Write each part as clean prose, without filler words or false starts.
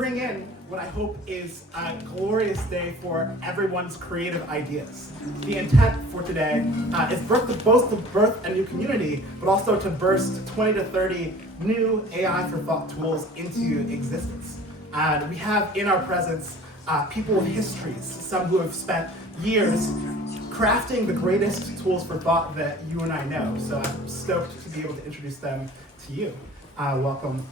bring in what I hope is a glorious day for everyone's creative ideas. The intent for today is both to birth a new community, but also to burst 20 to 30 new AI for thought tools into existence. We have in our presence people with histories, some who have spent years crafting the greatest tools for thought that you and I know. So I'm stoked to be able to introduce them to you. Welcome.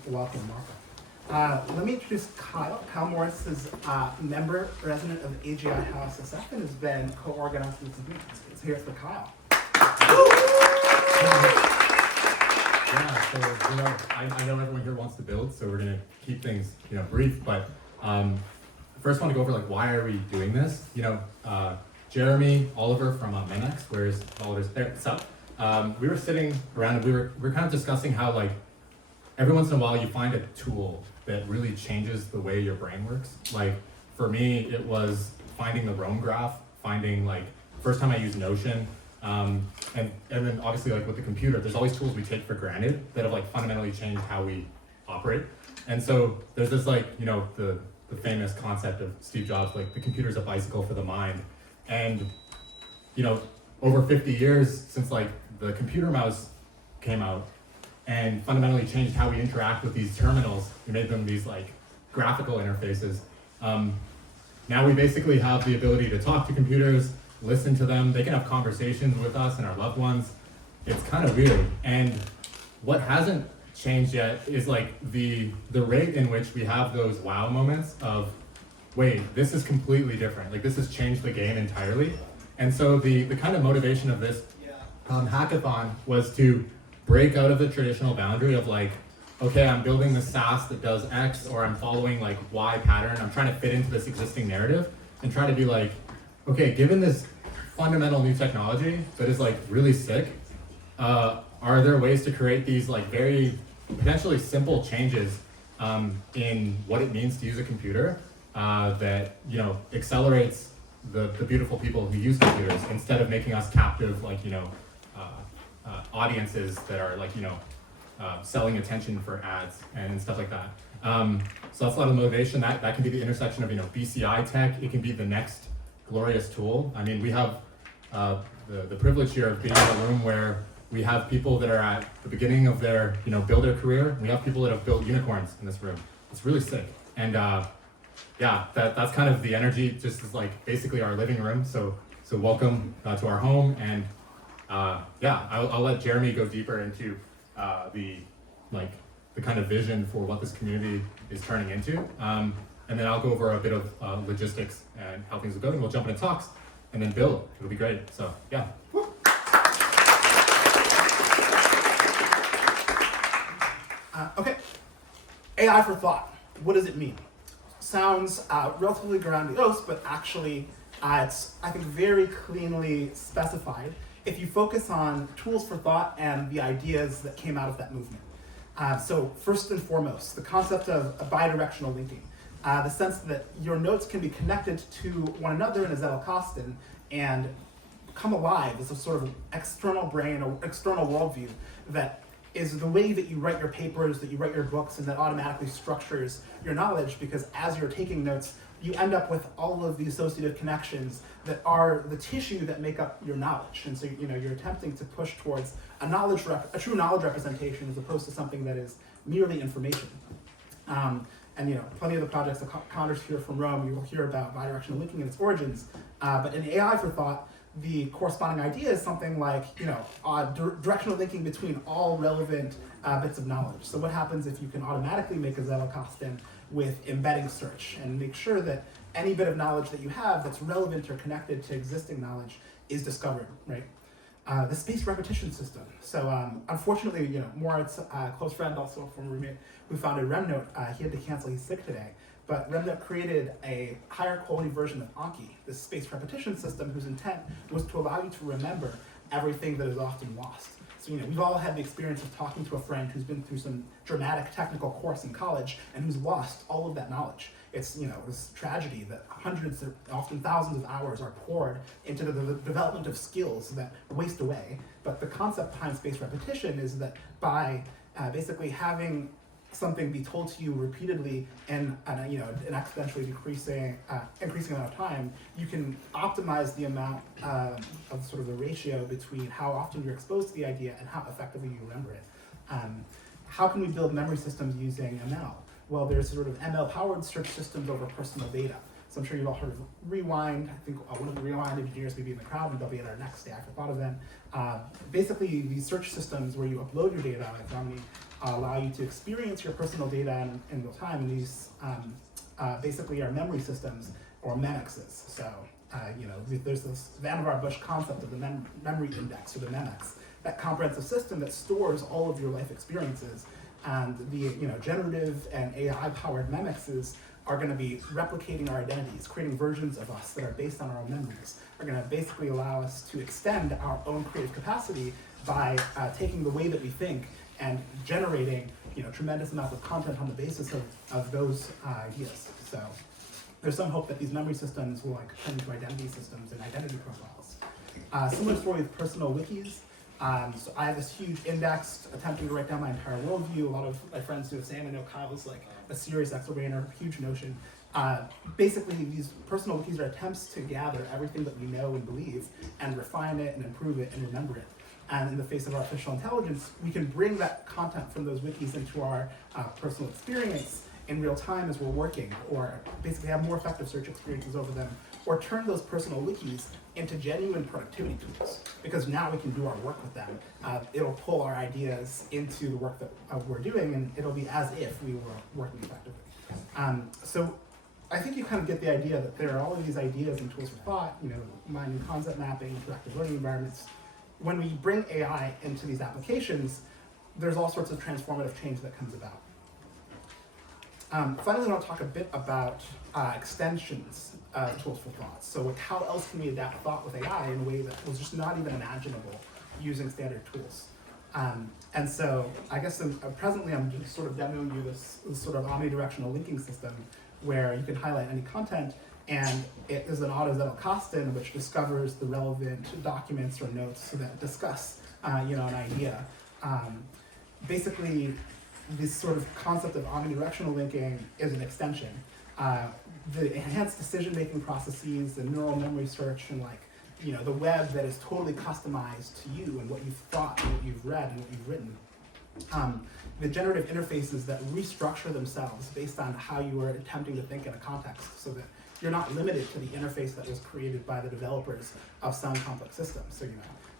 Let me introduce Kyle. Kyle Morris is member resident of the AGI House SF and has been co-organizing this event. Let's hear it for Kyle. Yeah, so I know everyone here wants to build, so we're gonna keep things brief. But first, want to go over why are we doing this? Jeremy Oliver from Menex, where's Oliver's there? What's up? We were sitting around and we were kind of discussing how every once in a while you find a tool that really changes the way your brain works. For me, it was finding the Roam graph, finding first time I used Notion, and then obviously with the computer, there's always tools we take for granted that have fundamentally changed how we operate. And so there's this the famous concept of Steve Jobs, the computer's a bicycle for the mind. And over 50 years since the computer mouse came out and fundamentally changed how we interact with these terminals, we made them these graphical interfaces. Now we basically have the ability to talk to computers, listen to them, they can have conversations with us and our loved ones. It's kind of weird. And what hasn't changed yet is the rate in which we have those wow moments of, wait, this is completely different. This has changed the game entirely. And so the kind of motivation of this hackathon was to break out of the traditional boundary of okay, I'm building this SaaS that does X, or I'm following Y pattern. I'm trying to fit into this existing narrative and try to be okay, given this fundamental new technology that is really sick, are there ways to create these very potentially simple changes in what it means to use a computer that accelerates the beautiful people who use computers instead of making us captive audiences that are selling attention for ads and stuff like that. So that's a lot of motivation. That can be the intersection of BCI tech. It can be the next glorious tool. I mean, we have the privilege here of being in a room where we have people that are at the beginning of their builder career. We have people that have built unicorns in this room. It's really sick. And yeah, that's kind of the energy. Just is basically our living room. So welcome to our home. And yeah, I'll let Jeremy go deeper into the kind of vision for what this community is turning into. And then I'll go over a bit of logistics and how things will go, and we'll jump into talks and then build. It'll be great. So yeah. Okay, AI for thought. What does it mean? Sounds relatively grandiose, but actually it's, I think, very cleanly specified if you focus on tools for thought and the ideas that came out of that movement. So first and foremost, the concept of bidirectional linking. The sense that your notes can be connected to one another in a Zettelkasten and come alive as a sort of external brain or external worldview that is the way that you write your papers, that you write your books, and that automatically structures your knowledge, because as you're taking notes, you end up with all of the associative connections that are the tissue that make up your knowledge. And so you're attempting to push towards a true knowledge representation as opposed to something that is merely information. And plenty of the projects that Connor's here from Rome, you will hear about bidirectional linking and its origins. But in AI for thought, the corresponding idea is something directional linking between all relevant bits of knowledge. So what happens if you can automatically make a Zettelkasten with embedding search and make sure that any bit of knowledge that you have that's relevant or connected to existing knowledge is discovered, right? The spaced repetition system. So unfortunately, Moritz, a close friend, also a former roommate who founded Remnote, he had to cancel, he's sick today. But Remnote created a higher quality version of Anki, this spaced repetition system whose intent was to allow you to remember everything that is often lost. So we've all had the experience of talking to a friend who's been through some dramatic technical course in college and who's lost all of that knowledge. It's this tragedy that hundreds, often thousands of hours are poured into the development of skills that waste away. But the concept behind spaced repetition is that by basically having something be told to you repeatedly in an exponentially increasing amount of time, you can optimize the amount of sort of the ratio between how often you're exposed to the idea and how effectively you remember it. How can we build memory systems using ML? Well, there's sort of ML-powered search systems over personal data. So I'm sure you've all heard of Rewind. I think one of the Rewind engineers may be in the crowd, and they'll be at our next Day After Thought event. Basically, these search systems where you upload your data, like Omni, allow you to experience your personal data in real time, and these basically are memory systems or MEMXs. So there's this Vannevar Bush concept of the memory index, or the MEMX, that comprehensive system that stores all of your life experiences. And the generative and AI-powered MEMXs are going to be replicating our identities, creating versions of us that are based on our own memories, are going to basically allow us to extend our own creative capacity by taking the way that we think and generating tremendous amounts of content on the basis of those ideas. So there's some hope that these memory systems will turn into identity systems and identity profiles. Similar story with personal wikis. So I have this huge index attempting to write down my entire worldview. A lot of my friends do the same. I know Kyle's like a serious Excel-brainer, huge notion. Basically, these personal wikis are attempts to gather everything that we know and believe and refine it and improve it and remember it. And in the face of artificial intelligence, we can bring that content from those wikis into our personal experience in real time as we're working, or basically have more effective search experiences over them, or turn those personal wikis into genuine productivity tools, because now we can do our work with them. It'll pull our ideas into the work that we're doing, and it'll be as if we were working effectively. So I think you kind of get the idea that there are all of these ideas and tools for thought, mind and concept mapping, interactive learning environments. When we bring AI into these applications, there's all sorts of transformative change that comes about. Finally, I want to talk a bit about extensions of tools for thought. So how else can we adapt thought with AI in a way that was just not even imaginable using standard tools? And so I guess presently I'm just sort of demoing you this sort of omnidirectional linking system where you can highlight any content, and it is an AutoZettelkasten which discovers the relevant documents or notes that discuss an idea. Basically, this sort of concept of omnidirectional linking is an extension. The enhanced decision-making processes, the neural memory search, and the web that is totally customized to you and what you've thought and what you've read and what you've written. The generative interfaces that restructure themselves based on how you are attempting to think in a context, so that you're not limited to the interface that was created by the developers of some complex systems. So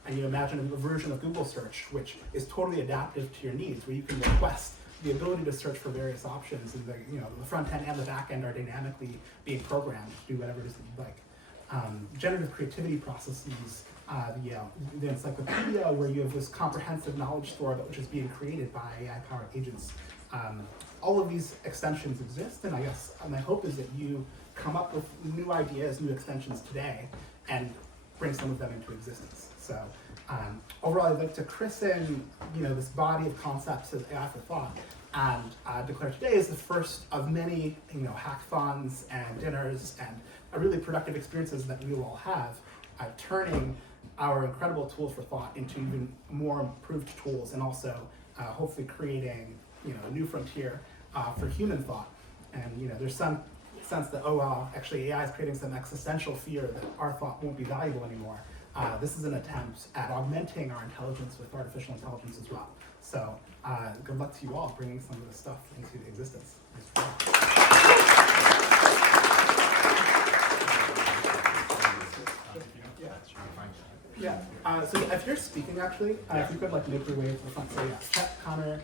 and you imagine a version of Google search which is totally adaptive to your needs, where you can request the ability to search for various options, and the front end and the back end are dynamically being programmed to do whatever it is that you'd like. Generative creativity processes, the encyclopedia, where you have this comprehensive knowledge store which is being created by AI-powered agents. All of these extensions exist, and I guess my hope is that you come up with new ideas, new extensions today, and bring some of them into existence. So overall, I'd like to christen this body of concepts as AI for thought, and declare today is the first of many hackathons and dinners and really productive experiences that we will all have, turning our incredible tools for thought into even more improved tools, and also hopefully creating a new frontier for human thought. And there's some sense that actually AI is creating some existential fear that our thought won't be valuable anymore. This is an attempt at augmenting our intelligence with artificial intelligence as well. So good luck to you all bringing some of this stuff into existence. So if you're speaking, actually, if you could make your way to the front. So Chet, Connor,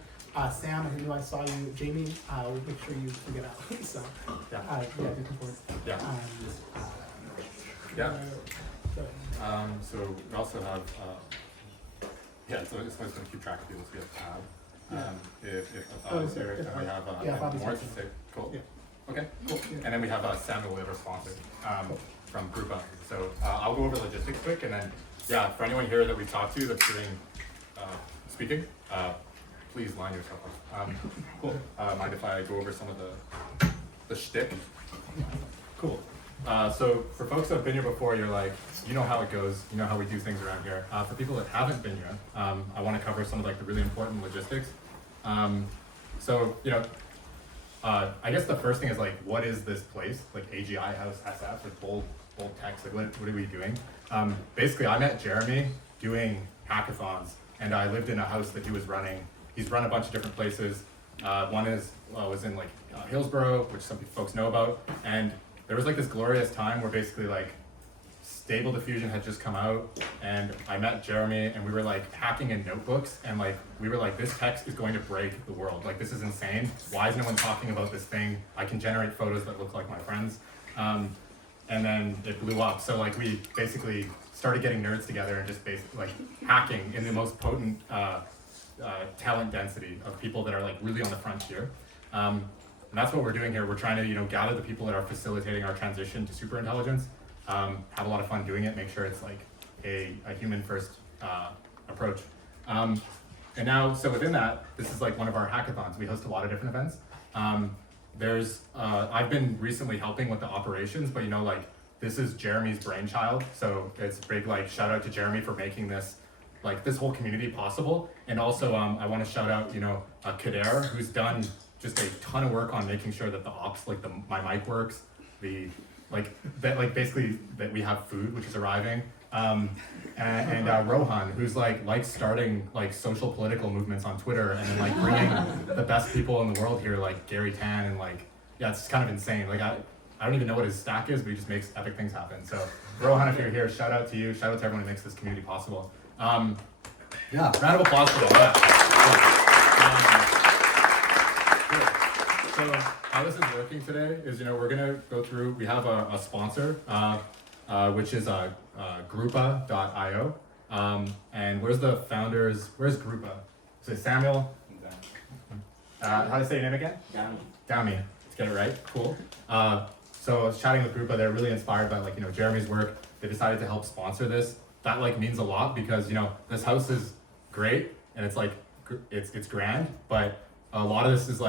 Sam, I know I saw you. Jamie, we'll make sure you can get out. So looking forward. So we also have, so it's always going to keep track of people, so we have Tab. If Bobby's here, and we have more to say. Cool. Yeah. Okay, cool. And then we have Samuel, we have our sponsor from Groupa. So I'll go over logistics quick, and then, for anyone here that we talked to that's doing speaking, please line yourself up. Cool. Mind if I go over some of the shtick? Cool. So for folks that have been here before, you're like, you know how it goes, you know how we do things around here. For people that haven't been here, I want to cover some of the really important logistics. So, I guess the first thing is like, what is this place? Like AGI House SF with bold text. Like, what are we doing? Basically, I met Jeremy doing hackathons, and I lived in a house that he was running. He's run a bunch of different places. One was in like Hillsborough, which some folks know about, and there was like this glorious time where basically like Stable Diffusion had just come out, and I met Jeremy, and we were like hacking in notebooks, and like we were like, this text is going to break the world. Like, this is insane. Why is no one talking about this thing? I can generate photos that look like my friends. And then it blew up. So like we basically started getting nerds together and just basically like hacking in the most potent talent density of people that are like really on the frontier. And that's what we're doing here. We're trying to gather the people that are facilitating our transition to superintelligence. Have a lot of fun doing it. Make sure it's like a human first approach. And now, so within that, this is like one of our hackathons. We host a lot of different events. I've been recently helping with the operations, but like this is Jeremy's brainchild. So it's a big like shout out to Jeremy for making this whole community possible. And also I want to shout out, Kader, who's done just a ton of work on making sure that the ops, like my mic works, basically that we have food, which is arriving. And Rohan, who's like starting like social political movements on Twitter, and then like bringing the best people in the world here, like Gary Tan, and it's kind of insane. Like I don't even know what his stack is, but he just makes epic things happen. So Rohan, if you're here, shout out to you. Shout out to everyone who makes this community possible. Round of applause for that. So how this is working today is, we're gonna go through. We have a sponsor, which is Groupa.io. And where's the founders? Where's Groupa? Is it Samuel? How do you say your name again? Downey. Let's get it right. Cool. So I was chatting with Groupa. They're really inspired by Jeremy's work. They decided to help sponsor this. That means a lot because this house is great and it's it's grand, but a lot of this is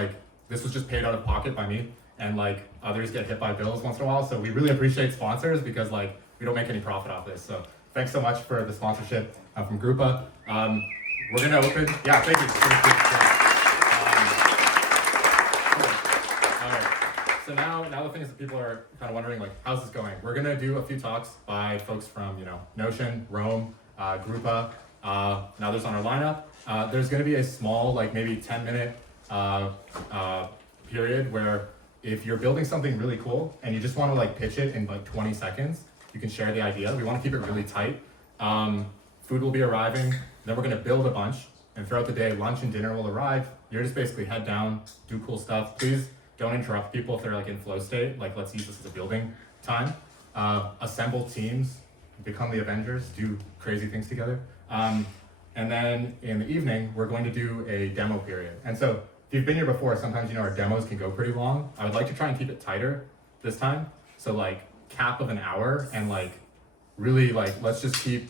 this was just paid out of pocket by me, and others get hit by bills once in a while. So we really appreciate sponsors because we don't make any profit off this. So thanks so much for the sponsorship from Groupa. We're gonna open. Yeah, thank you. All right. So now the thing is that people are kind of wondering how's this going? We're gonna do a few talks by folks from Notion, Rome, Groupa. Now there's on our lineup. There's gonna be a small maybe 10-minute period where if you're building something really cool and you just want to pitch it in 20 seconds, you can share the idea. We want to keep it really tight. Food will be arriving, then we're going to build a bunch, and throughout the day, lunch and dinner will arrive. You're just basically head down, do cool stuff. Please don't interrupt people if they're in flow state. Let's use this as a building time. Assemble teams, become the Avengers, do crazy things together. And then in the evening, we're going to do a demo period. And so if you've been here before, sometimes our demos can go pretty long. I would like to try and keep it tighter this time. So cap of an hour, and really let's just keep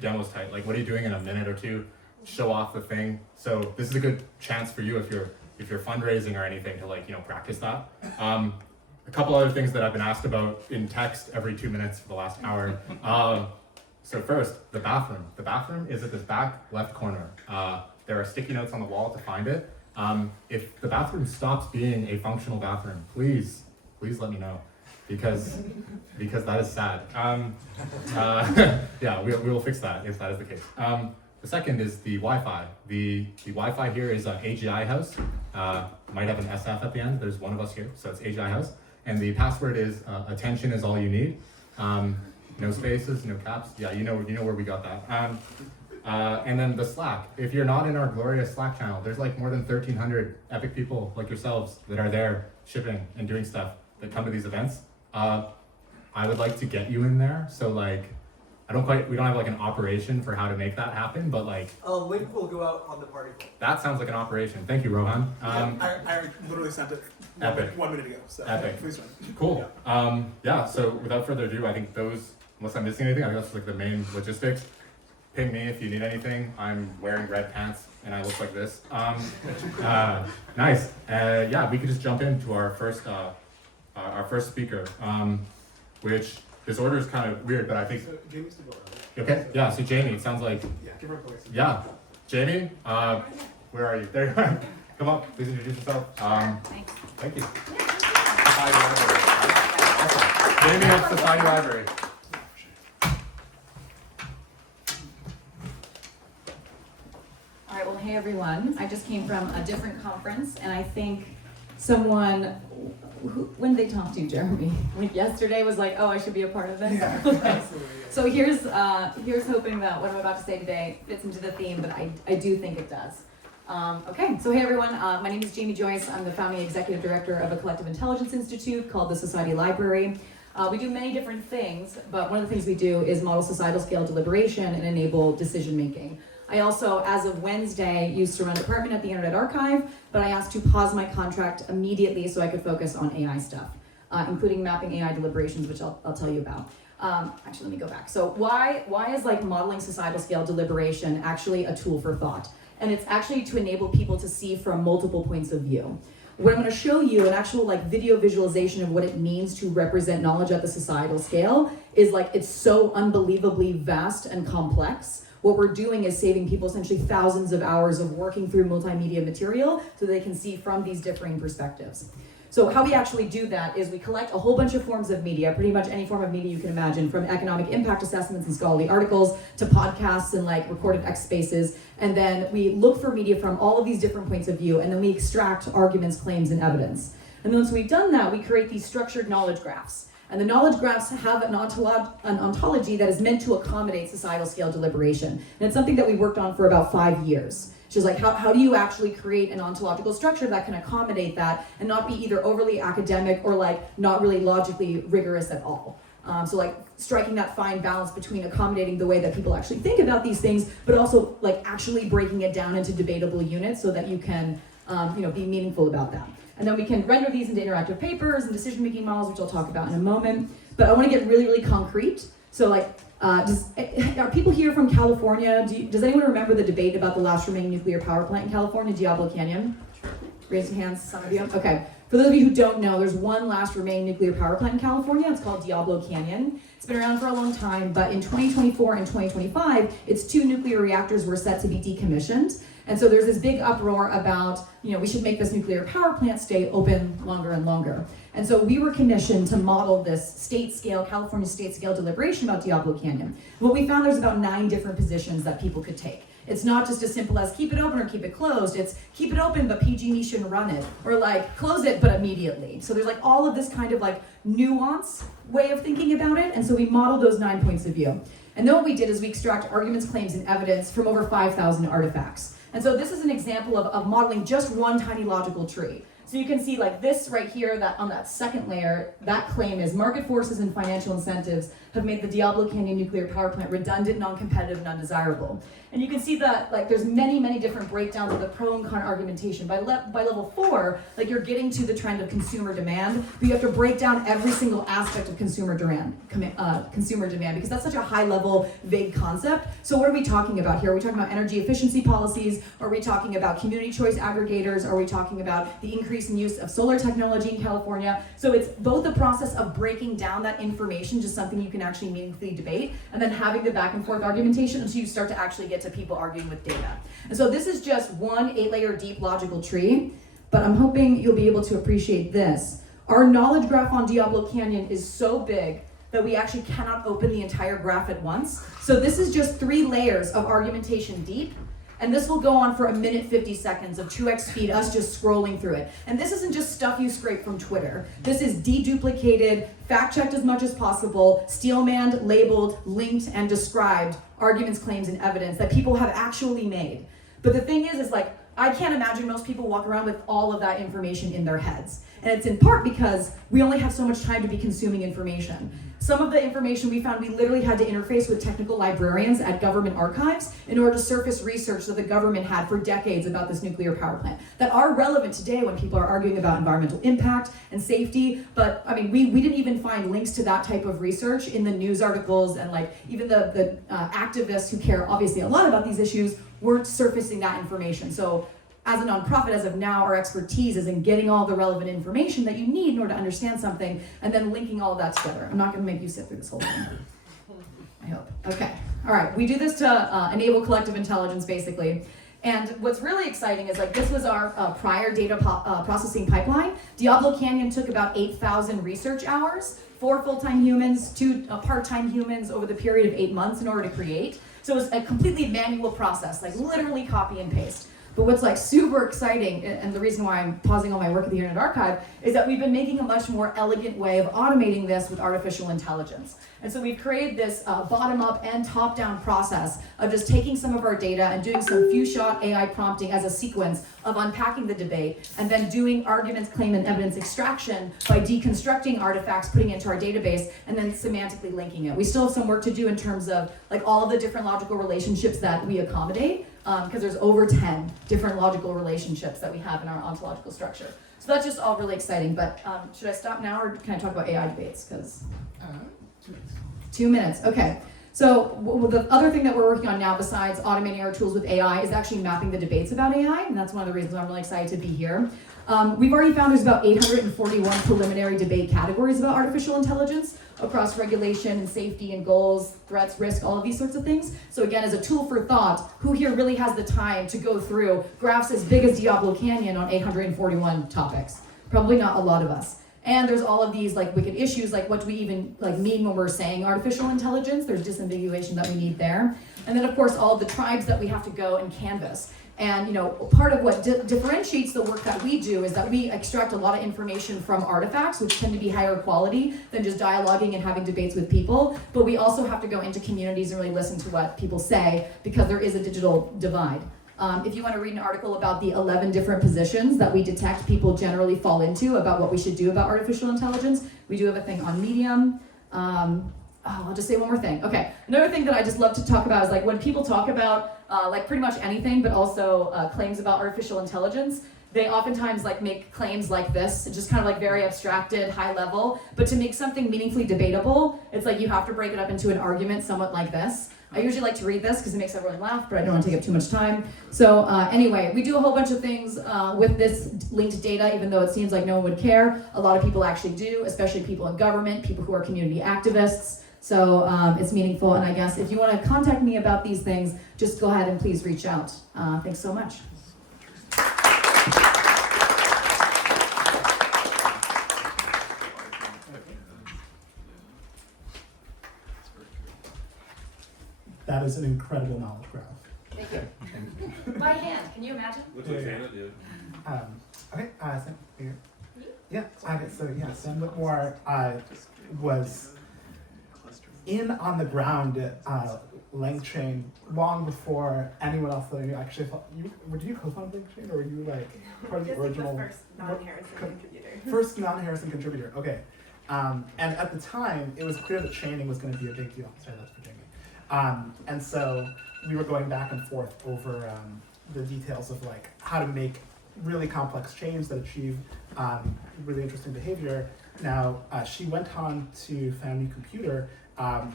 demos tight. What are you doing in a minute or two? Show off the thing. So this is a good chance for you if you're fundraising or anything to practice that. A couple other things that I've been asked about in text every 2 minutes for the last hour. So first, the bathroom. The bathroom is at this back left corner. There are sticky notes on the wall to find it. If the bathroom stops being a functional bathroom, please let me know, because that is sad. Yeah, we will fix that if that is the case. The second is the Wi-Fi. The Wi-Fi here is an AGI house. Might have an SF at the end. There's one of us here, so it's AGI house. And the password is attention is all you need. No spaces, no caps. Yeah, you know where we got that. And then the Slack. If you're not in our glorious Slack channel, there's more than 1,300 epic people like yourselves that are there shipping and doing stuff that come to these events. I would like to get you in there. So we don't have an operation for how to make that happen, but a link will go out on the party poll. that sounds like an operation. Thank you, Rohan. I literally sent it Epic. 1 minute ago. So Epic. Please run. Cool. Yeah, so without further ado, I think unless I'm missing anything, I think that's the main logistics. Ping me if you need anything. I'm wearing red pants and I look like this. Nice. Yeah, we could just jump into our first speaker, which this order is kind of weird, but I think. So Jamie's to go early. Okay. Yeah. So Jamie, it sounds like. Yeah, give her a voice. Yeah, Jamie. Where are you? There you are. come up, please introduce yourself. Thanks. Thank you. Society Library. Awesome. Naming of Society Library. All right, well, hey everyone. I just came from a different conference, and I think someone, when did they talk to you, Jeremy? Like yesterday was like, oh, I should be a part of this? Yeah, Okay. absolutely. So here's hoping that what I'm about to say today fits into the theme, but I do think it does. Okay, so hey everyone, my name is Jamie Joyce. I'm the founding executive director of a collective intelligence institute called the Society Library. We do many different things, but one of the things we do is model societal scale deliberation and enable decision making. I also, as of Wednesday, used to run a department at the Internet Archive, but I asked to pause my contract immediately so I could focus on AI stuff, including mapping AI deliberations, which I'll tell you about. Actually, let me go back. So why is like modeling societal scale deliberation actually a tool for thought? And it's actually to enable people to see from multiple points of view. What I'm going to show you, an actual like video visualization of what it means to represent knowledge at the societal scale, is like it's so unbelievably vast and complex. What we're doing is saving people essentially thousands of hours of working through multimedia material so they can see from these differing perspectives. So how we actually do that is we collect a whole bunch of forms of media, pretty much any form of media you can imagine, from economic impact assessments and scholarly articles to podcasts and like recorded X spaces. And then we look for media from all of these different points of view, and then we extract arguments, claims, and evidence. And then once we've done that, we create these structured knowledge graphs. And the knowledge graphs have an ontology that is meant to accommodate societal scale deliberation. And it's something that we worked on for about 5 years. She's like, how do you actually create an ontological structure that can accommodate that and not be either overly academic or like not really logically rigorous at all? So like striking that fine balance between accommodating the way that people actually think about these things, but also like actually breaking it down into debatable units so that you can be meaningful about that. And then we can render these into interactive papers and decision-making models, which I'll talk about in a moment. But I want to get really, really concrete. So like, are people here from California? Does anyone remember the debate about the last remaining nuclear power plant in California, Diablo Canyon? Raise your hands, some of you. Okay. For those of you who don't know, there's one last remaining nuclear power plant in California. It's called Diablo Canyon. It's been around for a long time, but in 2024 and 2025, its 2 nuclear reactors were set to be decommissioned. And so there's this big uproar about, we should make this nuclear power plant stay open longer and longer. And so we were commissioned to model this California state scale deliberation about Diablo Canyon. What we found, there's about 9 different positions that people could take. It's not just as simple as keep it open or keep it closed. It's keep it open, but PG&E shouldn't run it. Or like close it, but immediately. So there's like all of this kind of like nuance way of thinking about it. And so we modeled those 9 points of view. And then what we did is we extract arguments, claims, and evidence from over 5,000 artifacts. And so this is an example of modeling just one tiny logical tree. So you can see like this right here, that on that second layer, that claim is market forces and financial incentives have made the Diablo Canyon nuclear power plant redundant, non-competitive, and undesirable. And you can see that like there's many, many different breakdowns of the pro and con argumentation. By level 4, like you're getting to the trend of consumer demand, but you have to break down every single aspect of consumer demand because that's such a high level, vague concept. So what are we talking about here? Are we talking about energy efficiency policies? Are we talking about community choice aggregators? Are we talking about the increase in use of solar technology in California? So it's both the process of breaking down that information, just something you can actually meaningfully debate, and then having the back and forth argumentation until you start to actually get to people arguing with data. And so this is just one 8-layer deep logical tree, but I'm hoping you'll be able to appreciate this. Our knowledge graph on Diablo Canyon is so big that we actually cannot open the entire graph at once. So this is just 3 layers of argumentation deep. And this will go on for 1:50 seconds of 2x speed, us just scrolling through it. And this isn't just stuff you scrape from Twitter. This is deduplicated, fact-checked as much as possible, steel-manned, labeled, linked, and described arguments, claims, and evidence that people have actually made. But the thing is like, I can't imagine most people walk around with all of that information in their heads. And it's in part because we only have so much time to be consuming information. Some of the information we found, we literally had to interface with technical librarians at government archives in order to surface research that the government had for decades about this nuclear power plant that are relevant today when people are arguing about environmental impact and safety. But I mean, we didn't even find links to that type of research in the news articles, and like even the activists who care obviously a lot about these issues weren't surfacing that information. So as a nonprofit, as of now, our expertise is in getting all the relevant information that you need in order to understand something and then linking all of that together. I'm not going to make you sit through this whole thing. I hope. Okay. All right. We do this to enable collective intelligence, basically. And what's really exciting is like this was our prior data processing pipeline. Diablo Canyon took about 8,000 research hours, 4 full-time humans, 2 part-time humans over the period of 8 months in order to create. So it was a completely manual process, like literally copy and paste. But what's like super exciting, and the reason why I'm pausing all my work at the Internet Archive, is that we've been making a much more elegant way of automating this with artificial intelligence. And so we've created this bottom-up and top-down process of just taking some of our data and doing some few-shot AI prompting as a sequence of unpacking the debate, and then doing arguments, claim, and evidence extraction by deconstructing artifacts, putting it into our database, and then semantically linking it. We still have some work to do in terms of like all of the different logical relationships that we accommodate, because there's over 10 different logical relationships that we have in our ontological structure. So that's just all really exciting, but should I stop now, or can I talk about AI debates? Because 2 minutes, okay. So the other thing that we're working on now, besides automating our tools with AI, is actually mapping the debates about AI, and that's one of the reasons I'm really excited to be here. We've already found there's about 841 preliminary debate categories about artificial intelligence across regulation and safety and goals, threats, risk, all of these sorts of things. So again, as a tool for thought, who here really has the time to go through graphs as big as Diablo Canyon on 841 topics? Probably not a lot of us. And there's all of these like wicked issues, like what do we even like mean when we're saying artificial intelligence? There's disambiguation that we need there. And then of course all of the tribes that we have to go and canvas. And you know, part of what differentiates the work that we do is that we extract a lot of information from artifacts, which tend to be higher quality than just dialoguing and having debates with people. But we also have to go into communities and really listen to what people say, because there is a digital divide. If you want to read an article about the 11 different positions that we detect people generally fall into about what we should do about artificial intelligence, we do have a thing on Medium. I'll just say one more thing. Okay, another thing that I just love to talk about is like when people talk about like pretty much anything, but also claims about artificial intelligence, they oftentimes like make claims like this, just kind of like very abstracted, high level. But to make something meaningfully debatable, it's like you have to break it up into an argument somewhat like this. I usually like to read this because it makes everyone laugh, but I don't want to take up too much time. So anyway, we do a whole bunch of things with this linked data, even though it seems like no one would care. A lot of people actually do, especially people in government, people who are community activists. So it's meaningful, and I guess if you want to contact me about these things, just go ahead and please reach out. Thanks so much. That is an incredible knowledge graph. Thank you. By hand, can you imagine? What's what Santa did? Okay, Sam, here. Yeah, okay, so yeah, Sam Whitmore was in on the ground at LangChain long before anyone else that I knew actually thought. Did you co-found LangChain, or were you like part of the original? The first non-Harrison contributor. First non-Harrison contributor, okay. And at the time, it was clear that chaining was going to be a big deal. Sorry, that's for Jamie. And so we were going back and forth over the details of like how to make really complex chains that achieve really interesting behavior. Now, she went on to found New Computer,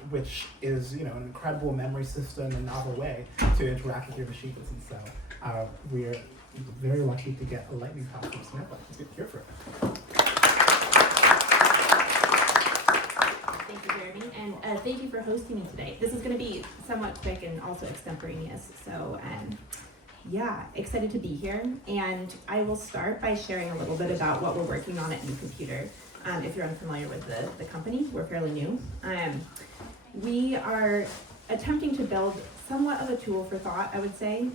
which is an incredible memory system and novel way to interact with your machines. And so we're very lucky to get a lightning talk from Samantha. Let's get here for it. Thank you, Jeremy, and thank you for hosting me today. This is going to be somewhat quick and also extemporaneous, so yeah, excited to be here. And I will start by sharing a little bit about what we're working on at New Computer. If you're unfamiliar with the company, we're fairly new. We are attempting to build somewhat of a tool for thought, I would say.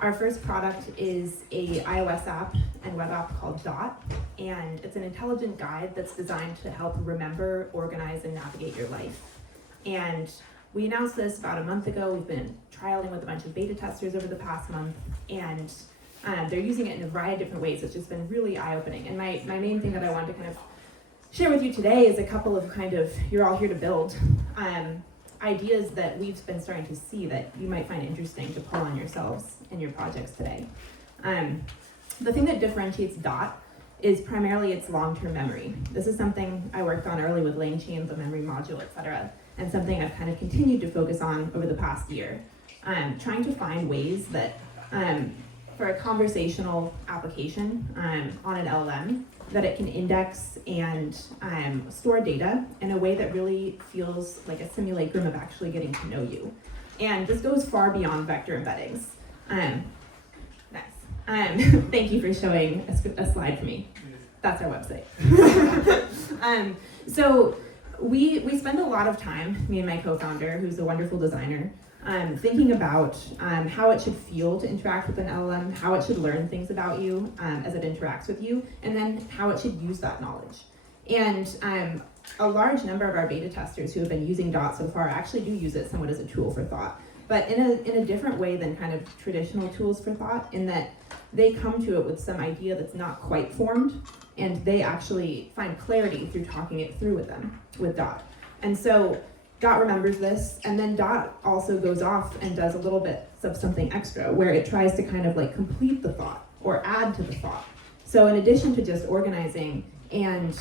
Our first product is a iOS app and web app called Dot, and it's an intelligent guide that's designed to help remember, organize, and navigate your life. And we announced this about a month ago. We've been trialing with a bunch of beta testers over the past month, and they're using it in a variety of different ways. It's just been really eye-opening. And my main thing that I wanted to kind of share with you today is a couple of you're all here to build, ideas that we've been starting to see that you might find interesting to pull on yourselves in your projects today. The thing that differentiates Dot is primarily its long-term memory. This is something I worked on early with LangChain, the memory module, etc., and something I've kind of continued to focus on over the past year. Trying to find ways that, for a conversational application on an LLM, that it can index and store data in a way that really feels like a simulacrum of actually getting to know you. And this goes far beyond vector embeddings. Thank you for showing a slide for me. That's our website. So we spend a lot of time, me and my co-founder, who's a wonderful designer, thinking about how it should feel to interact with an LLM, how it should learn things about you as it interacts with you, and then how it should use that knowledge. And a large number of our beta testers who have been using Dot so far actually do use it somewhat as a tool for thought, but in a different way than kind of traditional tools for thought, in that they come to it with some idea that's not quite formed, and they actually find clarity through talking it through with them, with Dot. And so Dot remembers this, and then Dot also goes off and does a little bit of something extra, where it tries to kind of like complete the thought, or add to the thought. So in addition to just organizing and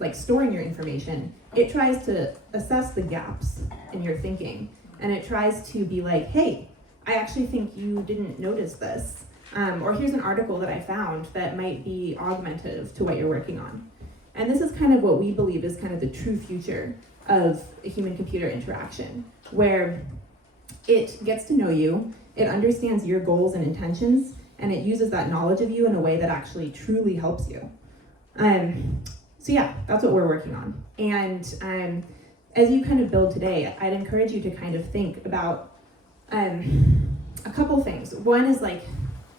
like storing your information, it tries to assess the gaps in your thinking, and it tries to be like, hey, I actually think you didn't notice this, or here's an article that I found that might be augmentative to what you're working on. And this is kind of what we believe is kind of the true future of a human-computer interaction, where it gets to know you, it understands your goals and intentions, and it uses that knowledge of you in a way that actually truly helps you. So yeah, that's what we're working on. And as you kind of build today, I'd encourage you to kind of think about a couple things. One is like,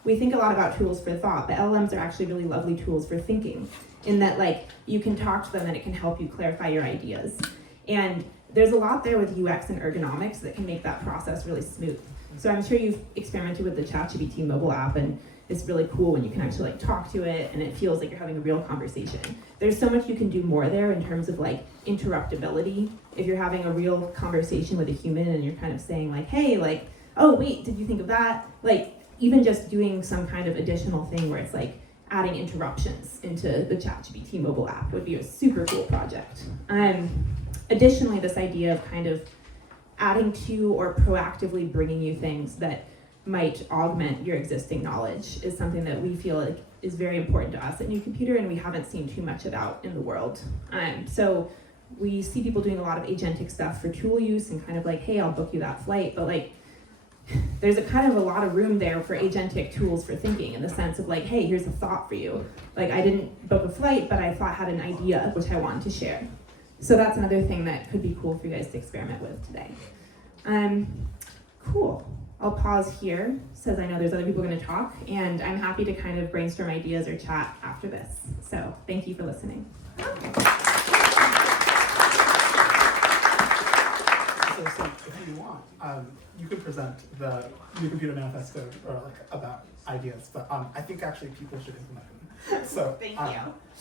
we think a lot about tools for thought, but LLMs are actually really lovely tools for thinking, in that like you can talk to them and it can help you clarify your ideas. And there's a lot there with UX and ergonomics that can make that process really smooth. So I'm sure you've experimented with the ChatGPT mobile app, and it's really cool when you can actually like talk to it and it feels like you're having a real conversation. There's so much you can do more there in terms of like interruptibility. If you're having a real conversation with a human and you're kind of saying like, hey, like, oh wait, did you think of that? Like even just doing some kind of additional thing where it's like adding interruptions into the ChatGPT mobile app would be a super cool project. Additionally, this idea of kind of adding to or proactively bringing you things that might augment your existing knowledge is something that we feel like is very important to us at New Computer, and we haven't seen too much about in the world. So we see people doing a lot of agentic stuff for tool use and kind of like, hey, I'll book you that flight, but like there's a kind of a lot of room there for agentic tools for thinking, in the sense of like, hey, here's a thought for you. Like I didn't book a flight, but I had an idea which I wanted to share. So that's another thing that could be cool for you guys to experiment with today. Cool. I'll pause here, says I know there's other people going to talk, and I'm happy to kind of brainstorm ideas or chat after this. So thank you for listening. So if you want, you could present the New Computer Manifesto or like about ideas, but I think actually people should implement them. So Thank you.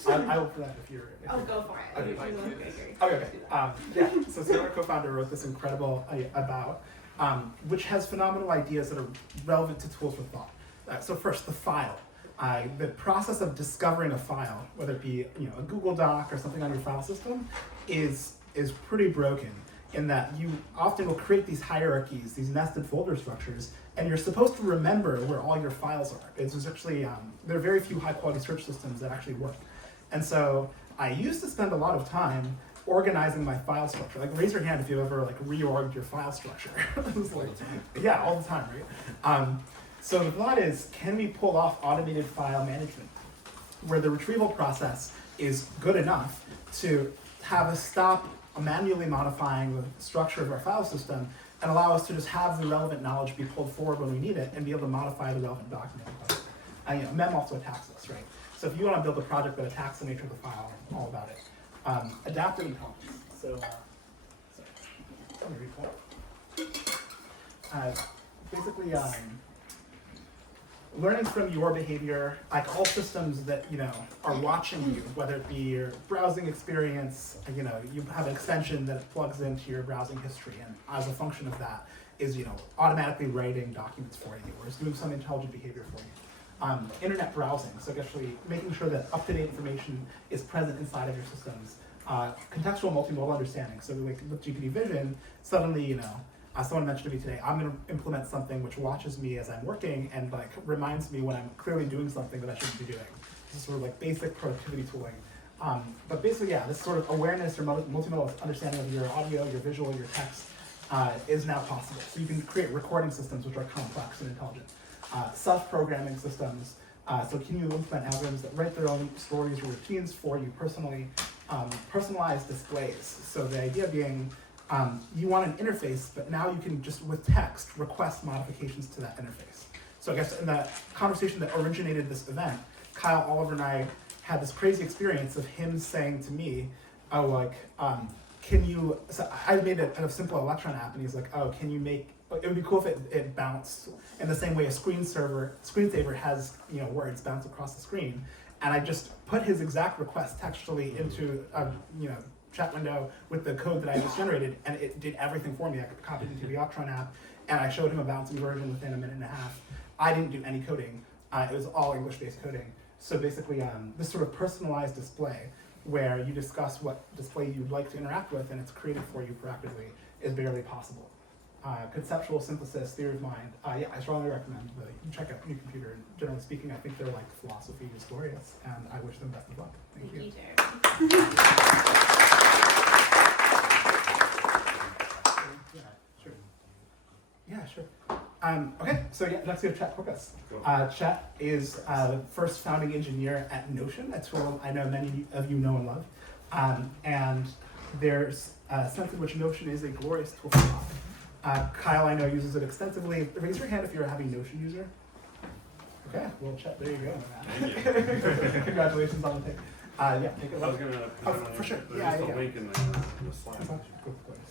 I will present if you're. Go for it. Okay. Yeah. So Sarah, co-founder, wrote this incredible about, which has phenomenal ideas that are relevant to tools for thought. So first, the file. The process of discovering a file, whether it be a Google Doc or something on your file system, is pretty broken, in that you often will create these hierarchies, these nested folder structures, and you're supposed to remember where all your files are. It's actually, there are very few high-quality search systems that actually work. And so I used to spend a lot of time organizing my file structure. Like, raise your hand if you've ever like reorged your file structure. Like, yeah, all the time, right? So the thought is, can we pull off automated file management, where the retrieval process is good enough to have us stop manually modifying the structure of our file system and allow us to just have the relevant knowledge be pulled forward when we need it and be able to modify the relevant document. MEM also attacks this, right? So if you want to build a project that attacks the nature of the file, I'm all about it. Adaptive intelligence. So, let me read basically, learning from your behavior, like all systems that are watching you, whether it be your browsing experience, you have an extension that plugs into your browsing history, and as a function of that is automatically writing documents for you, or is doing some intelligent behavior for you. Internet browsing, so actually making sure that up-to-date information is present inside of your systems. Contextual multimodal understanding, so like with GPT Vision, suddenly someone mentioned to me today, I'm going to implement something which watches me as I'm working and like reminds me when I'm clearly doing something that I shouldn't be doing. This is sort of like basic productivity tooling. But basically, yeah, this sort of awareness or multimodal understanding of your audio, your visual, your text is now possible. So you can create recording systems which are complex and intelligent. self-programming systems. So can you implement algorithms that write their own stories or routines for you personally? Personalized displays. So the idea being, you want an interface, but now you can just, with text, request modifications to that interface. So I guess in the conversation that originated this event, Kyle, Oliver, and I had this crazy experience of him saying to me, oh, like, can you, so I made a kind of simple Electron app, and he's like, oh, can you make, it would be cool if it bounced in the same way a screensaver has, you know, words bounce across the screen. And I just put his exact request textually into a, you know, chat window with the code that I just generated, and it did everything for me. I copied it into the Electron app, and I showed him a bouncing version within a minute and a half. I didn't do any coding. It was all English-based coding. So basically, this sort of personalized display where you discuss what display you'd like to interact with, and it's created for you proactively, is barely possible. Conceptual synthesis, theory of mind. Yeah, I strongly recommend that you check out New Computer. And generally speaking, I think they're like philosophy historians, and I wish them best of luck. Thank you. Yeah, sure. Okay, so yeah, next we have Chat Corcus. Chat is the first founding engineer at Notion, a tool I know many of you know and love. And there's a sense in which Notion is a glorious tool for thought. Kyle, I know, uses it extensively. Raise your hand if you're a heavy Notion user. Okay, well, Chat, there you go. Congratulations on the thing. Yeah, take it. I was gonna. For sure. There's Yeah, just yeah. a link in the slide. Where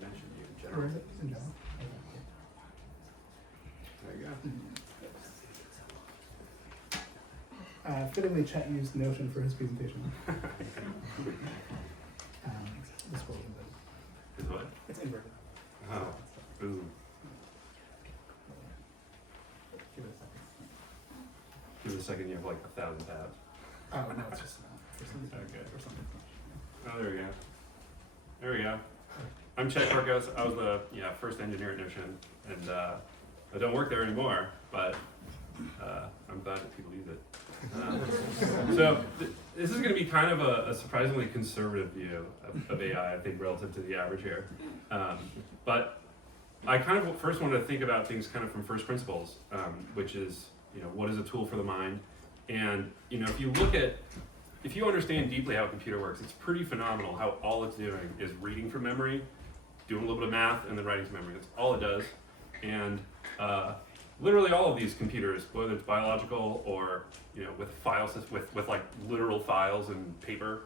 Mentioned you in is general. it? In general? There you go. Fittingly, Chat used Notion for his presentation. The scroll is inverted. Is what? It's inverted. Oh. Ooh. Give it a second. Give it a second. You have like 1,000 tabs. Oh, no, it's just for some reason. Okay. For something. Oh, there we go. There we go. I'm Chet Corcus. I was the first engineer at Notion, and I don't work there anymore, but I'm glad that people use it. This is going to be kind of a surprisingly conservative view of AI, I think, relative to the average here. But I kind of first wanted to think about things kind of from first principles, which is, what is a tool for the mind? And, if you understand deeply how a computer works, it's pretty phenomenal how all it's doing is reading from memory, doing a little bit of math, and then writing from memory. That's all it does. And literally all of these computers, whether it's biological or with file with like literal files and paper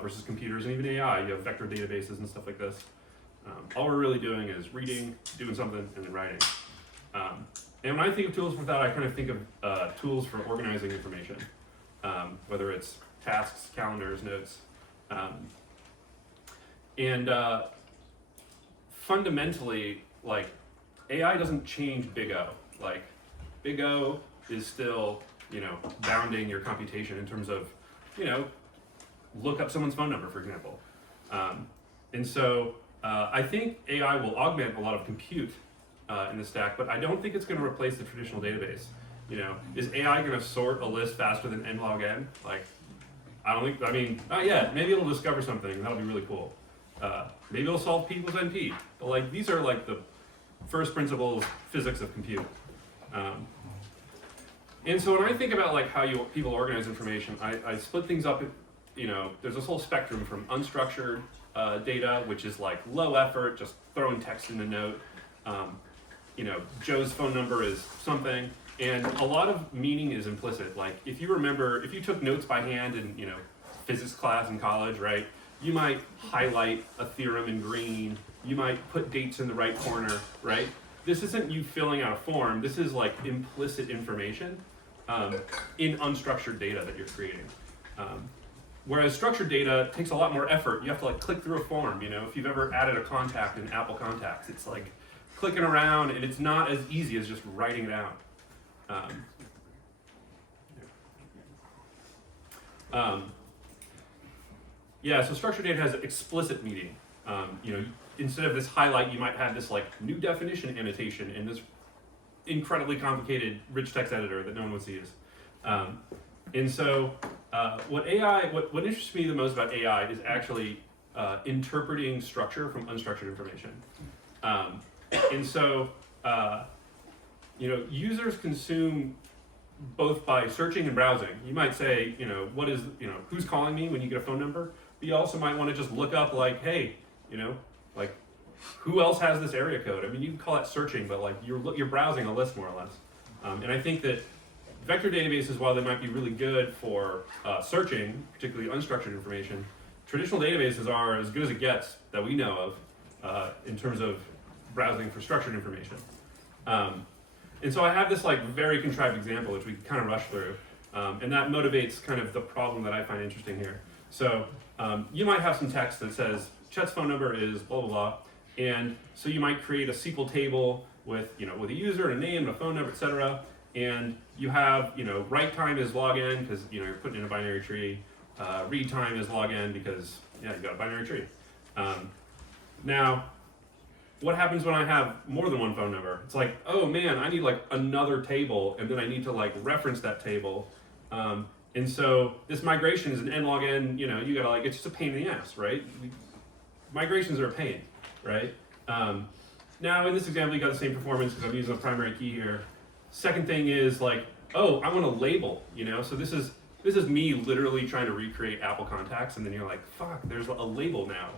versus computers, and even AI, you have vector databases and stuff like this. All we're really doing is reading, doing something, and then writing. And when I think of tools for that, I kind of think of tools for organizing information, whether it's tasks, calendars, notes. Fundamentally, like, AI doesn't change Big O. Like, Big O is still, bounding your computation in terms of, look up someone's phone number, for example. I think AI will augment a lot of compute in the stack, but I don't think it's going to replace the traditional database. Is AI going to sort a list faster than n log n? Like, not yet. Maybe it'll discover something. That'll be really cool. Maybe it'll solve P equals NP. But like, these are like the first principles physics of compute. And so when I think about like how people organize information, I split things up. There's this whole spectrum from unstructured data, which is like low effort, just throwing text in a note. Joe's phone number is something, and a lot of meaning is implicit. Like if you took notes by hand in physics class in college, right? You might highlight a theorem in green. You might put dates in the right corner, right? This isn't you filling out a form. This is like implicit information in unstructured data that you're creating. Whereas structured data takes a lot more effort. You have to like click through a form. If you've ever added a contact in Apple Contacts, it's like clicking around, and it's not as easy as just writing it out. So structured data has explicit meaning. Instead of this highlight, you might have this like new definition annotation in this incredibly complicated rich text editor that no one would see. What interests me the most about AI is actually interpreting structure from unstructured information. users consume both by searching and browsing. You might say, who's calling me when you get a phone number, but you also might want to just look up like, hey, like who else has this area code? I mean, you can call that searching, but like you're browsing a list more or less. And I think that vector databases, while they might be really good for searching, particularly unstructured information, traditional databases are as good as it gets that we know of in terms of browsing for structured information. And so I have this like very contrived example, which we kind of rush through, and that motivates kind of the problem that I find interesting here. So you might have some text that says Chet's phone number is blah blah blah, and so you might create a SQL table with with a user, a name, and a phone number, etc. And you have write time is login because you're putting in a binary tree, read time is login because you've got a binary tree. Now, what happens when I have more than one phone number? It's like, oh man, I need like another table, and then I need to like reference that table. And so this migration is an n log n, you gotta like, it's just a pain in the ass, right? Migrations are a pain, right? Now in this example, you got the same performance because I'm using a primary key here. Second thing is like, oh, I want to label, so this is me literally trying to recreate Apple contacts, and then you're like, fuck, there's a label now.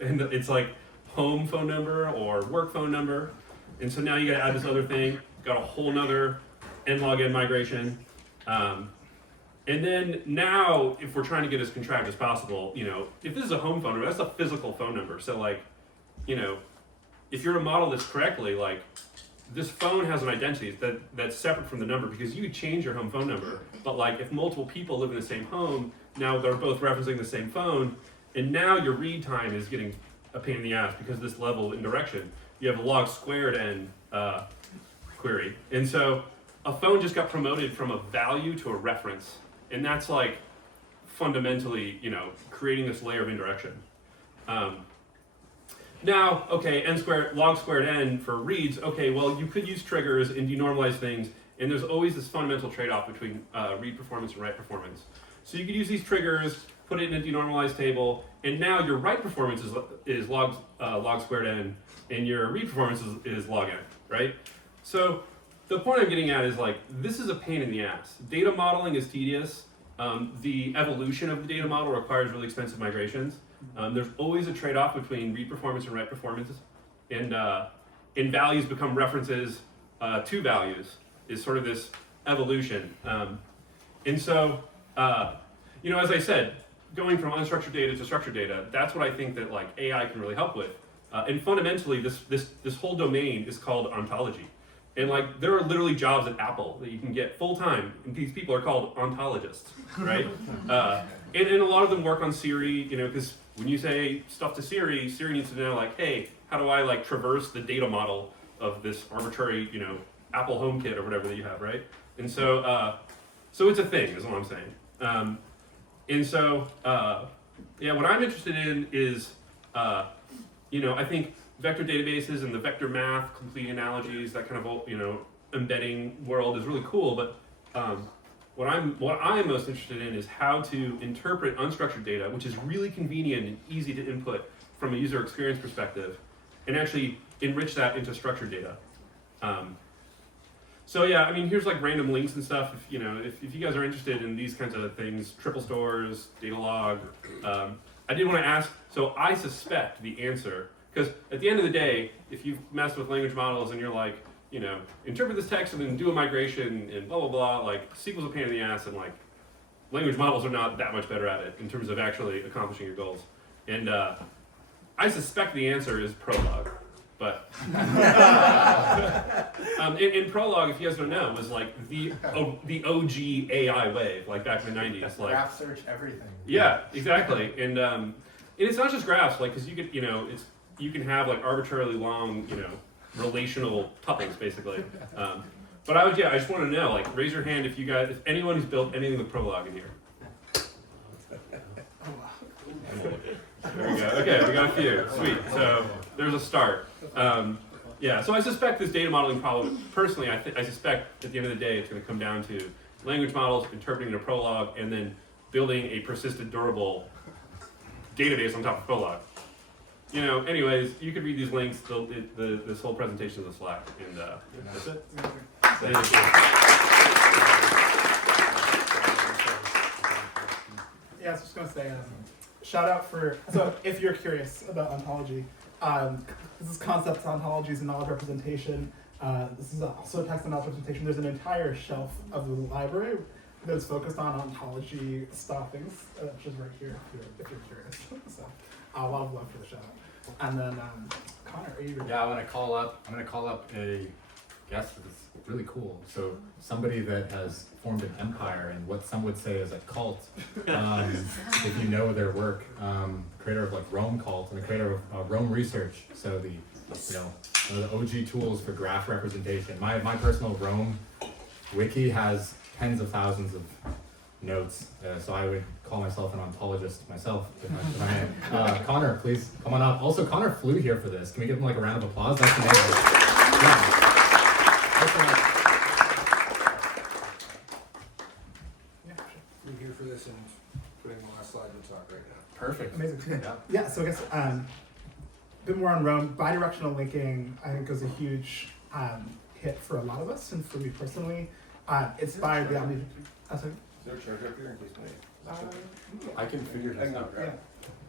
And it's like, home phone number or work phone number, and so now you got to add this other thing. Got a whole nother n log n migration, and then now if we're trying to get as contrived as possible, if this is a home phone number, that's a physical phone number. So like, if you're to model this correctly, like this phone has an identity that's separate from the number because you could change your home phone number, but like if multiple people live in the same home, now they're both referencing the same phone, and now your read time is getting a pain in the ass because this level in direction. You have a log squared n query. And so a phone just got promoted from a value to a reference. And that's like fundamentally, creating this layer of indirection. Now, okay, log squared n for reads, okay, well you could use triggers and denormalize things, and there's always this fundamental trade-off between read performance and write performance. So you could use these triggers, put it in a denormalized table, and now your write performance is log squared n, and your read performance is log n, right? So the point I'm getting at is like, this is a pain in the ass. Data modeling is tedious. The evolution of the data model requires really expensive migrations. There's always a trade-off between read performance and write performance, and values become references to values is sort of this evolution. And so, as I said, going from unstructured data to structured data, that's what I think that like AI can really help with. And fundamentally, this whole domain is called ontology. And like there are literally jobs at Apple that you can get full time, and these people are called ontologists, right? And a lot of them work on Siri, because when you say stuff to Siri, Siri needs to know like, hey, how do I like traverse the data model of this arbitrary, Apple HomeKit or whatever that you have, right? And so, so it's a thing, is what I'm saying. And so, what I'm interested in is, I think vector databases and the vector math, complete analogies, that kind of, embedding world is really cool. But what I'm most interested in is how to interpret unstructured data, which is really convenient and easy to input from a user experience perspective, and actually enrich that into structured data. So yeah, I mean, here's like random links and stuff. If you guys are interested in these kinds of things, triple stores, data log, I did want to ask. So I suspect the answer, because at the end of the day, if you've messed with language models and you're like, interpret this text and then do a migration and blah blah blah, like SQL's a pain in the ass, and like language models are not that much better at it in terms of actually accomplishing your goals. And I suspect the answer is Prolog. But in Prolog, if you guys don't know, was like the OG AI wave, like back in the 90s. Like graph search everything. Yeah, exactly. And it's not just graphs, like because you could you can have like arbitrarily long relational tuples basically. But I just want to know, like, raise your hand if anyone who's built anything with Prolog in here. There we go. Okay, we got a few. Sweet. So there's a start. So I suspect this data modeling problem, personally, I suspect at the end of the day, it's going to come down to language models, interpreting a Prolog, and then building a persistent, durable database on top of Prolog. Anyways, you could read these links, this whole presentation in the Slack, and that's it. Thank you. Yeah, I was just gonna say, shout out for, so if you're curious about ontology, this is concepts, ontologies, and knowledge representation. This is also text and knowledge representation. There's an entire shelf of the library that is focused on ontology style things, which is right here if you're curious. So a lot of love for the shout out. And then Connor, are you ready? Yeah, I'm gonna call up a guest that's really cool. So somebody that has formed an empire in what some would say is a cult. If you know their work, creator of like Rome Cult and the creator of Rome Research. So the one of the OG tools for graph representation. My personal Rome wiki has tens of thousands of notes, so I would call myself an ontologist myself if I am. Connor, please come on up. Also, Connor flew here for this. Can we give him like a round of applause? That's amazing. Yeah. I'm here for this and putting the last slide to talk right now. Perfect. Amazing. Yeah. Yeah, so I guess a bit more on Rome. Bidirectional linking, I think, was a huge hit for a lot of us, and for me personally, inspired the omni. Sorry? Is there a charger up here in case I can figure this out. Yeah.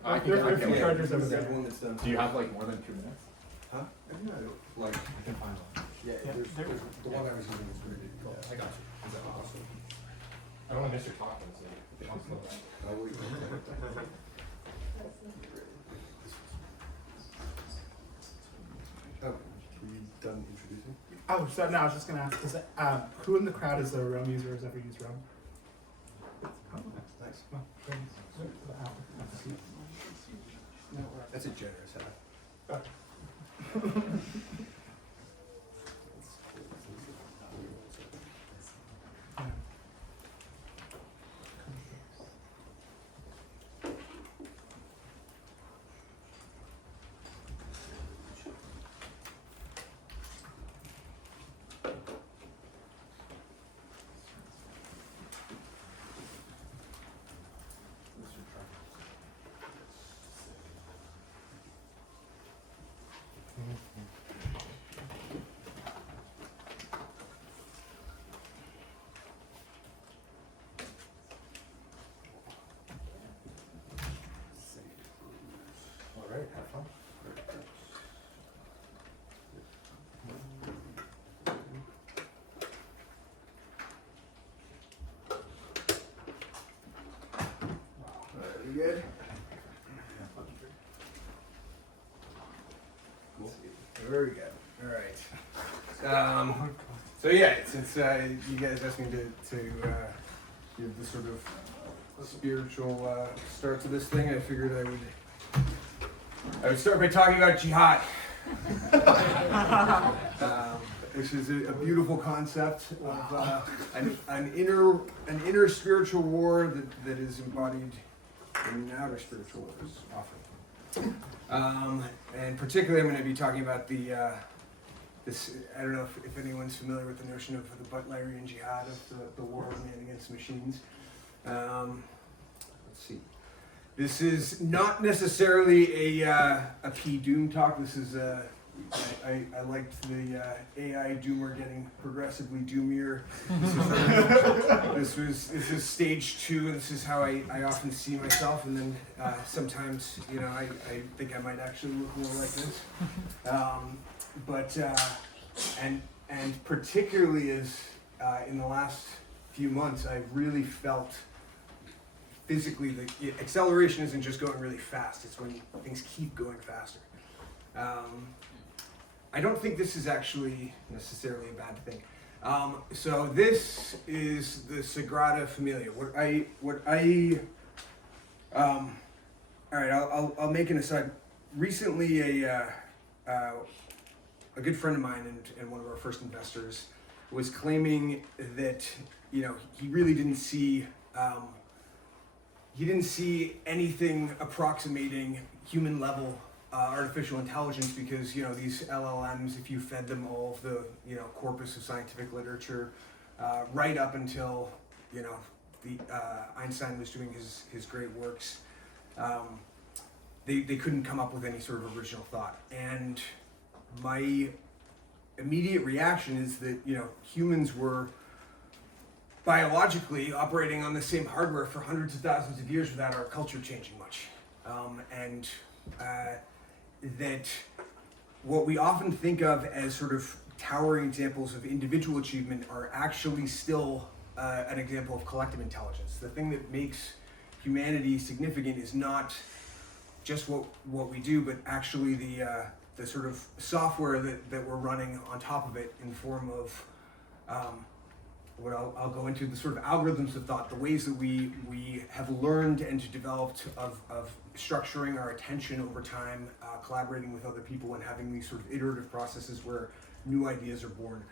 I can There are a get few it. chargers over there. one that's done. Do you have like more than 2 minutes? Huh? Yeah, like, I can find one. yeah, Yeah, there's, there- the one I was using is really cool. I got you. Is that awesome? I don't want to miss your talk. So I'll slow down. I will. Oh, were you done introducing? Oh, so no, I was just gonna ask, is who in the crowd is a Rome user who's ever used Rome? Nice. Well, no, That's a generous hat. All right, have fun. You good? Cool. Very good. All right. So yeah, since you guys asked me to give the sort of spiritual start to this thing, I figured I would start by talking about Jihad, which is a beautiful concept of an inner spiritual war that is embodied in outer spiritual wars often. And particularly, I'm going to be talking about this. I don't know if anyone's familiar with the notion of the Butlerian Jihad, of the war of man against machines. Let's see. This is not necessarily a P Doom talk. This is I liked the AI Doomer getting progressively doomier. This is stage 2, and this is how I often see myself. And then sometimes, I think I might actually look more like this. And particularly as in the last few months, I've really felt physically the acceleration isn't just going really fast, it's when things keep going faster. I don't think this is actually necessarily a bad thing. So this is the Sagrada Familia. All right, I'll make an aside. Recently, a good friend of mine and one of our first investors was claiming that he really didn't see anything approximating human level artificial intelligence because these LLMs, if you fed them all of the corpus of scientific literature right up until Einstein was doing his great works, they couldn't come up with any sort of original thought. And my immediate reaction is that, humans were biologically operating on the same hardware for hundreds of thousands of years without our culture changing much. And that what we often think of as sort of towering examples of individual achievement are actually still an example of collective intelligence. The thing that makes humanity significant is not just what we do, but actually the sort of software that we're running on top of it in the form of what I'll go into, the sort of algorithms of thought, the ways that we have learned and developed of structuring our attention over time, collaborating with other people, and having these sort of iterative processes where new ideas are born.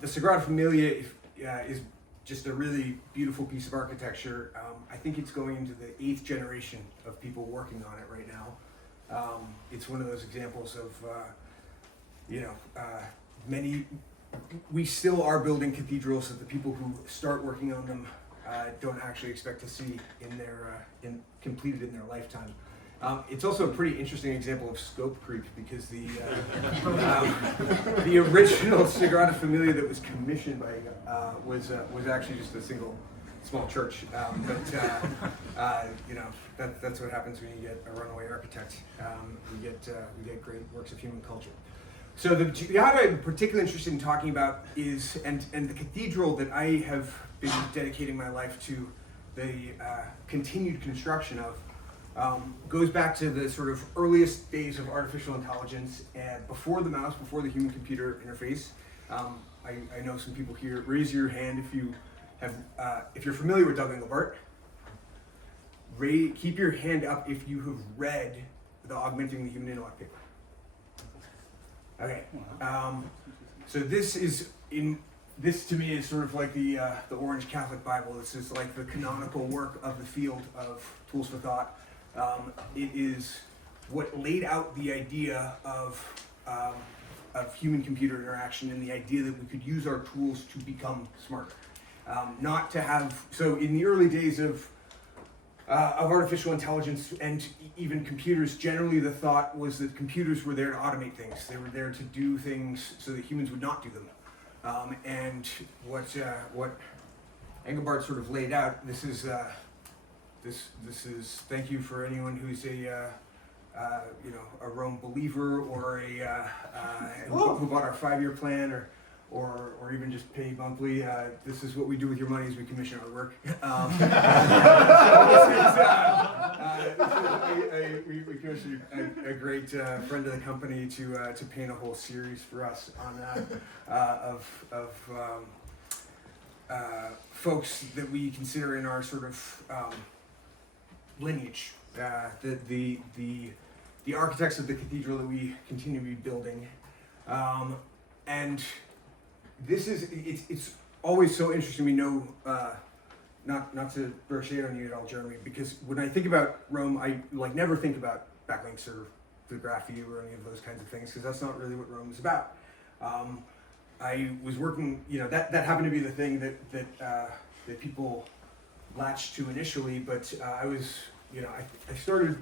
The Sagrada Familia is just a really beautiful piece of architecture. I think it's going into the 8th generation of people working on it right now. It's one of those examples of, we still are building cathedrals that the people who start working on them don't actually expect to see completed in their lifetime. It's also a pretty interesting example of scope creep, because the original Sagrada Familia that was commissioned by was actually just a single small church. That's what happens when you get a runaway architect. We get great works of human culture. So the Jihad I'm particularly interested in talking about is, and the cathedral that I have been dedicating my life to, the continued construction of, goes back to the sort of earliest days of artificial intelligence, and before the mouse, before the human-computer interface. I know some people here. Raise your hand if you have, if you're familiar with Doug Engelbart. Keep your hand up if you have read the Augmenting the Human Intellect paper. Okay. So this to me is sort of like the Orange Catholic Bible. This is like the canonical work of the field of tools for thought. It is what laid out the idea of human-computer interaction, and the idea that we could use our tools to become smarter. Not to have, so in the early days of artificial intelligence and even computers, generally the thought was that computers were there to automate things. They were there to do things so that humans would not do them. And what Engelbart sort of laid out, this is thank you for anyone who's a Rome believer, or who bought our 5-year plan, or even just pay monthly. This is what we do with your money: is we commission our work. We commissioned a great friend of the company to paint a whole series for us on of folks that we consider in our sort of lineage, the architects of the cathedral that we continue to be building, and this is it's always so interesting. We know, not to throw shade on you at all, Jeremy, because when I think about Rome, I never think about backlinks or photography or any of those kinds of things, because that's not really what Rome is about. I was working, that happened to be the thing that people latched to initially, but I was, I started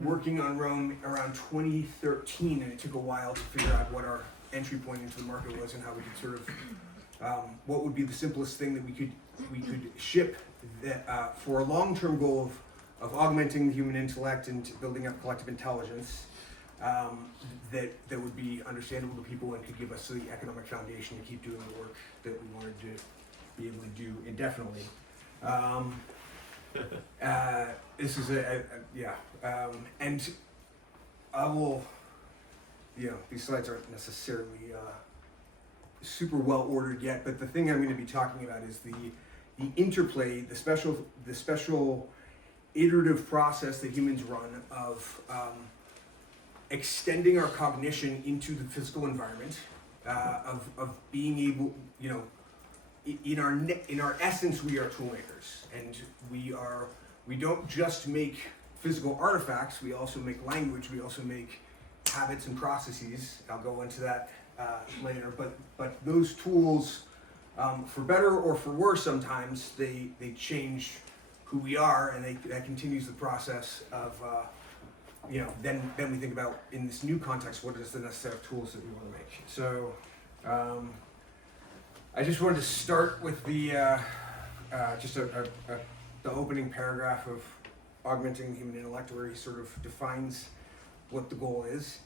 working on Rome around 2013, and it took a while to figure out what our entry point into the market was, and how we could sort of, what would be the simplest thing that we could ship that, for a long-term goal of augmenting the human intellect and building up collective intelligence, that would be understandable to people and could give us the economic foundation to keep doing the work that we wanted to be able to do indefinitely. This is and I will, these slides aren't necessarily super well ordered yet, but the thing I'm going to be talking about is the interplay, the special iterative process that humans run of extending our cognition into the physical environment, of being able, in our essence, we are tool makers, and we don't just make physical artifacts. We also make language. We also make habits and processes. I'll go into that later. But those tools, for better or for worse, sometimes they change who we are, and that continues the process then we think about, in this new context, what is the necessary tools that we want to make. So I just wanted to start with the the opening paragraph of Augmenting the Human Intellect, where he sort of defines what the goal is.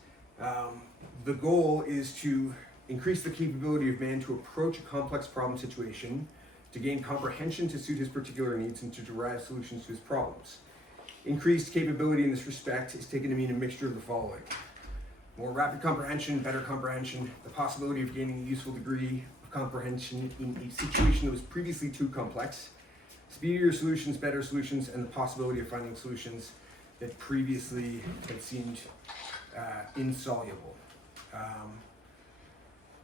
The goal is to increase the capability of man to approach a complex problem situation, to gain comprehension to suit his particular needs, and to derive solutions to his problems. Increased capability in this respect is taken to mean a mixture of the following: more rapid comprehension, better comprehension, the possibility of gaining a useful degree of comprehension in a situation that was previously too complex, speedier solutions, better solutions, and the possibility of finding solutions that previously had seemed insoluble.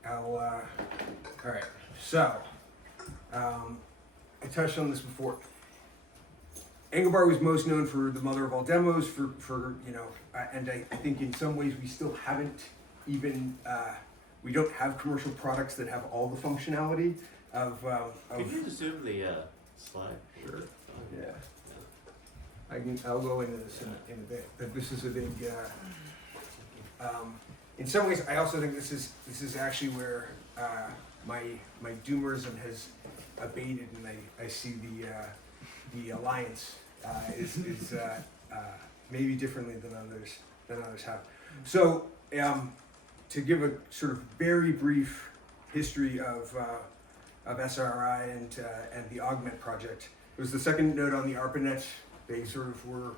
All right, so I touched on this before. Engelbart was most known for the mother of all demos, and I think in some ways we still haven't even, we don't have commercial products that have all the functionality of Could you zoom the slide? Sure. Yeah. I'll go into this in a bit, but this is a big, in some ways I also think this is actually where my doomerism has abated, and I see the alliance is maybe differently than others have. So to give a sort of very brief history of SRI and the Augment project, it was the second node on the ARPANET. They sort of were,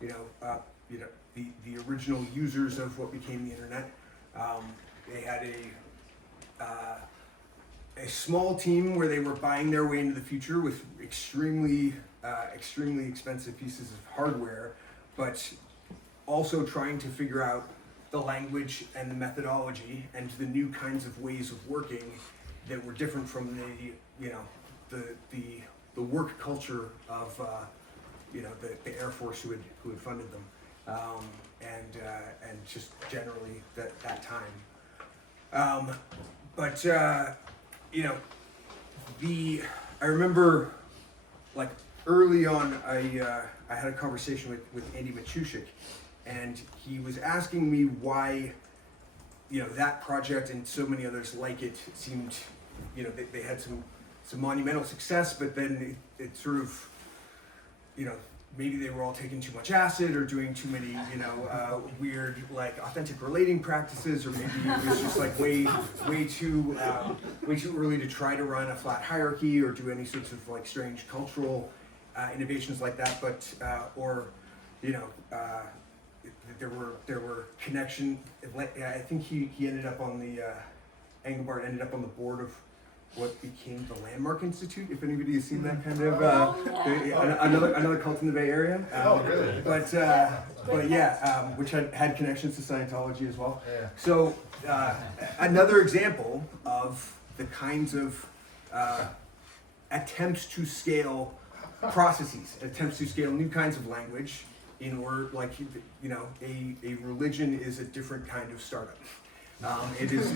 the original users of what became the internet. They had a small team where they were buying their way into the future with extremely expensive pieces of hardware, but also trying to figure out the language and the methodology and the new kinds of ways of working that were different from the work culture of the Air Force who had funded them, and just generally that time. I remember, like, early on, I had a conversation with Andy Machushik, and he was asking me why, that project and so many others like it seemed, they had some monumental success, but then it sort of, maybe they were all taking too much acid or doing too many, weird, like, authentic relating practices, or maybe it was just like way too early to try to run a flat hierarchy or do any sorts of like strange cultural innovations like that. But there were connection. I think he ended up on the Engelbart ended up on the board of what became the Landmark Institute, if anybody has seen that kind of another cult in the Bay Area. Really? But which had connections to Scientology as well. Yeah. So another example of the kinds of attempts to scale processes, attempts to scale new kinds of language in order, like, a religion is a different kind of startup. It is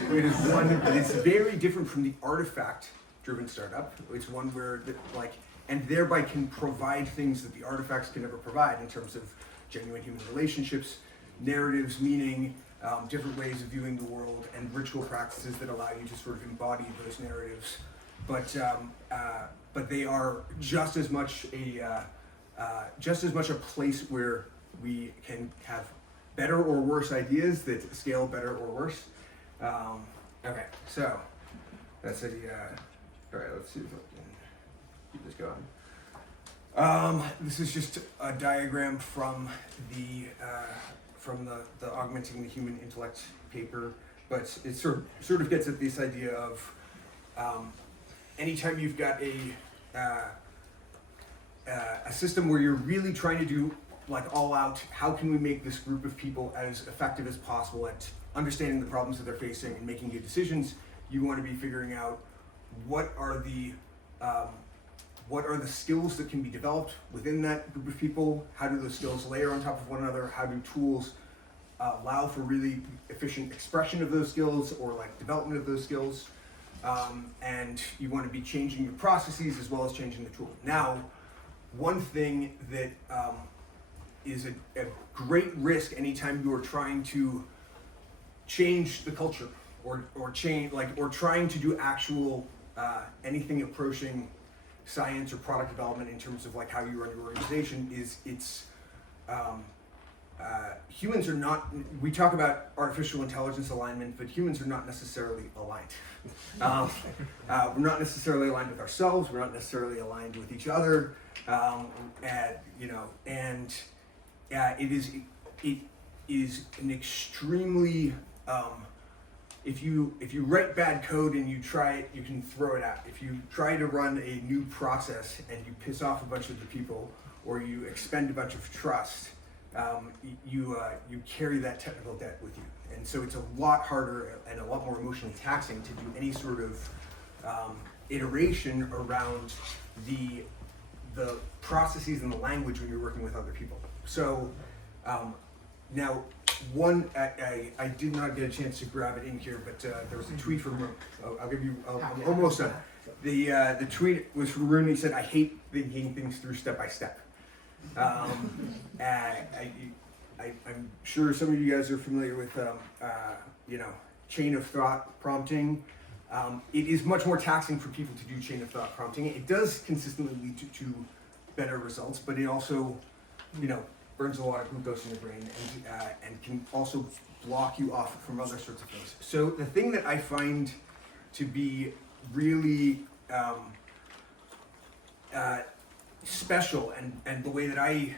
one that is very different from the artifact-driven startup. It's one where, and thereby can provide things that the artifacts can never provide in terms of genuine human relationships, narratives, meaning, different ways of viewing the world, and ritual practices that allow you to sort of embody those narratives. But they are just as much a place where we can have better or worse ideas that scale better or worse. Okay, so that's all right, let's see if I can keep this going. This is just a diagram from the Augmenting the Human Intellect paper, but it sort of gets at this idea of anytime you've got a system where you're really trying to do, like, all out, how can we make this group of people as effective as possible at understanding the problems that they're facing and making good decisions, you want to be figuring out what are the skills that can be developed within that group of people, how do those skills layer on top of one another, how do tools allow for really efficient expression of those skills or like development of those skills, and you want to be changing your processes as well as changing the tool. Now, one thing that a great risk anytime you are trying to change the culture or trying to do actual anything approaching science or product development in terms of like how you run your organization. Humans are not, we talk about artificial intelligence alignment, but humans are not necessarily aligned. We're not necessarily aligned with ourselves, we're not necessarily aligned with each other, it is an extremely, if you write bad code and you try it, you can throw it out. If you try to run a new process and you piss off a bunch of the people, or you expend a bunch of trust, you carry that technical debt with you. And so it's a lot harder and a lot more emotionally taxing to do any sort of iteration around the processes and the language when you're working with other people. So now, I did not get a chance to grab it in here, but there was a tweet from I'm almost done. The tweet was from Rune. He said, "I hate thinking things through step by step." I'm sure some of you guys are familiar with chain of thought prompting. It is much more taxing for people to do chain of thought prompting. It does consistently lead to better results, but it also, burns a lot of glucose in your brain and can also block you off from other sorts of things. So the thing that I find to be really special and the way that I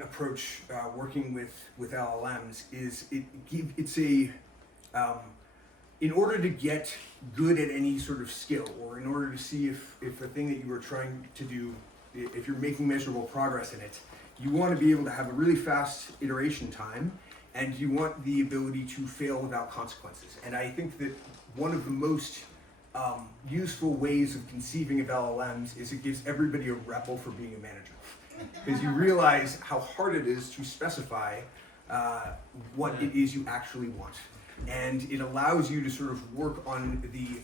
approach working with LLMs is in order to get good at any sort of skill, or in order to see if the thing that you are trying to do, if you're making measurable progress in it, you want to be able to have a really fast iteration time, and you want the ability to fail without consequences. And I think that one of the most useful ways of conceiving of LLMs is it gives everybody a rebel for being a manager. Because you realize how hard it is to specify what it is you actually want. And it allows you to sort of work on the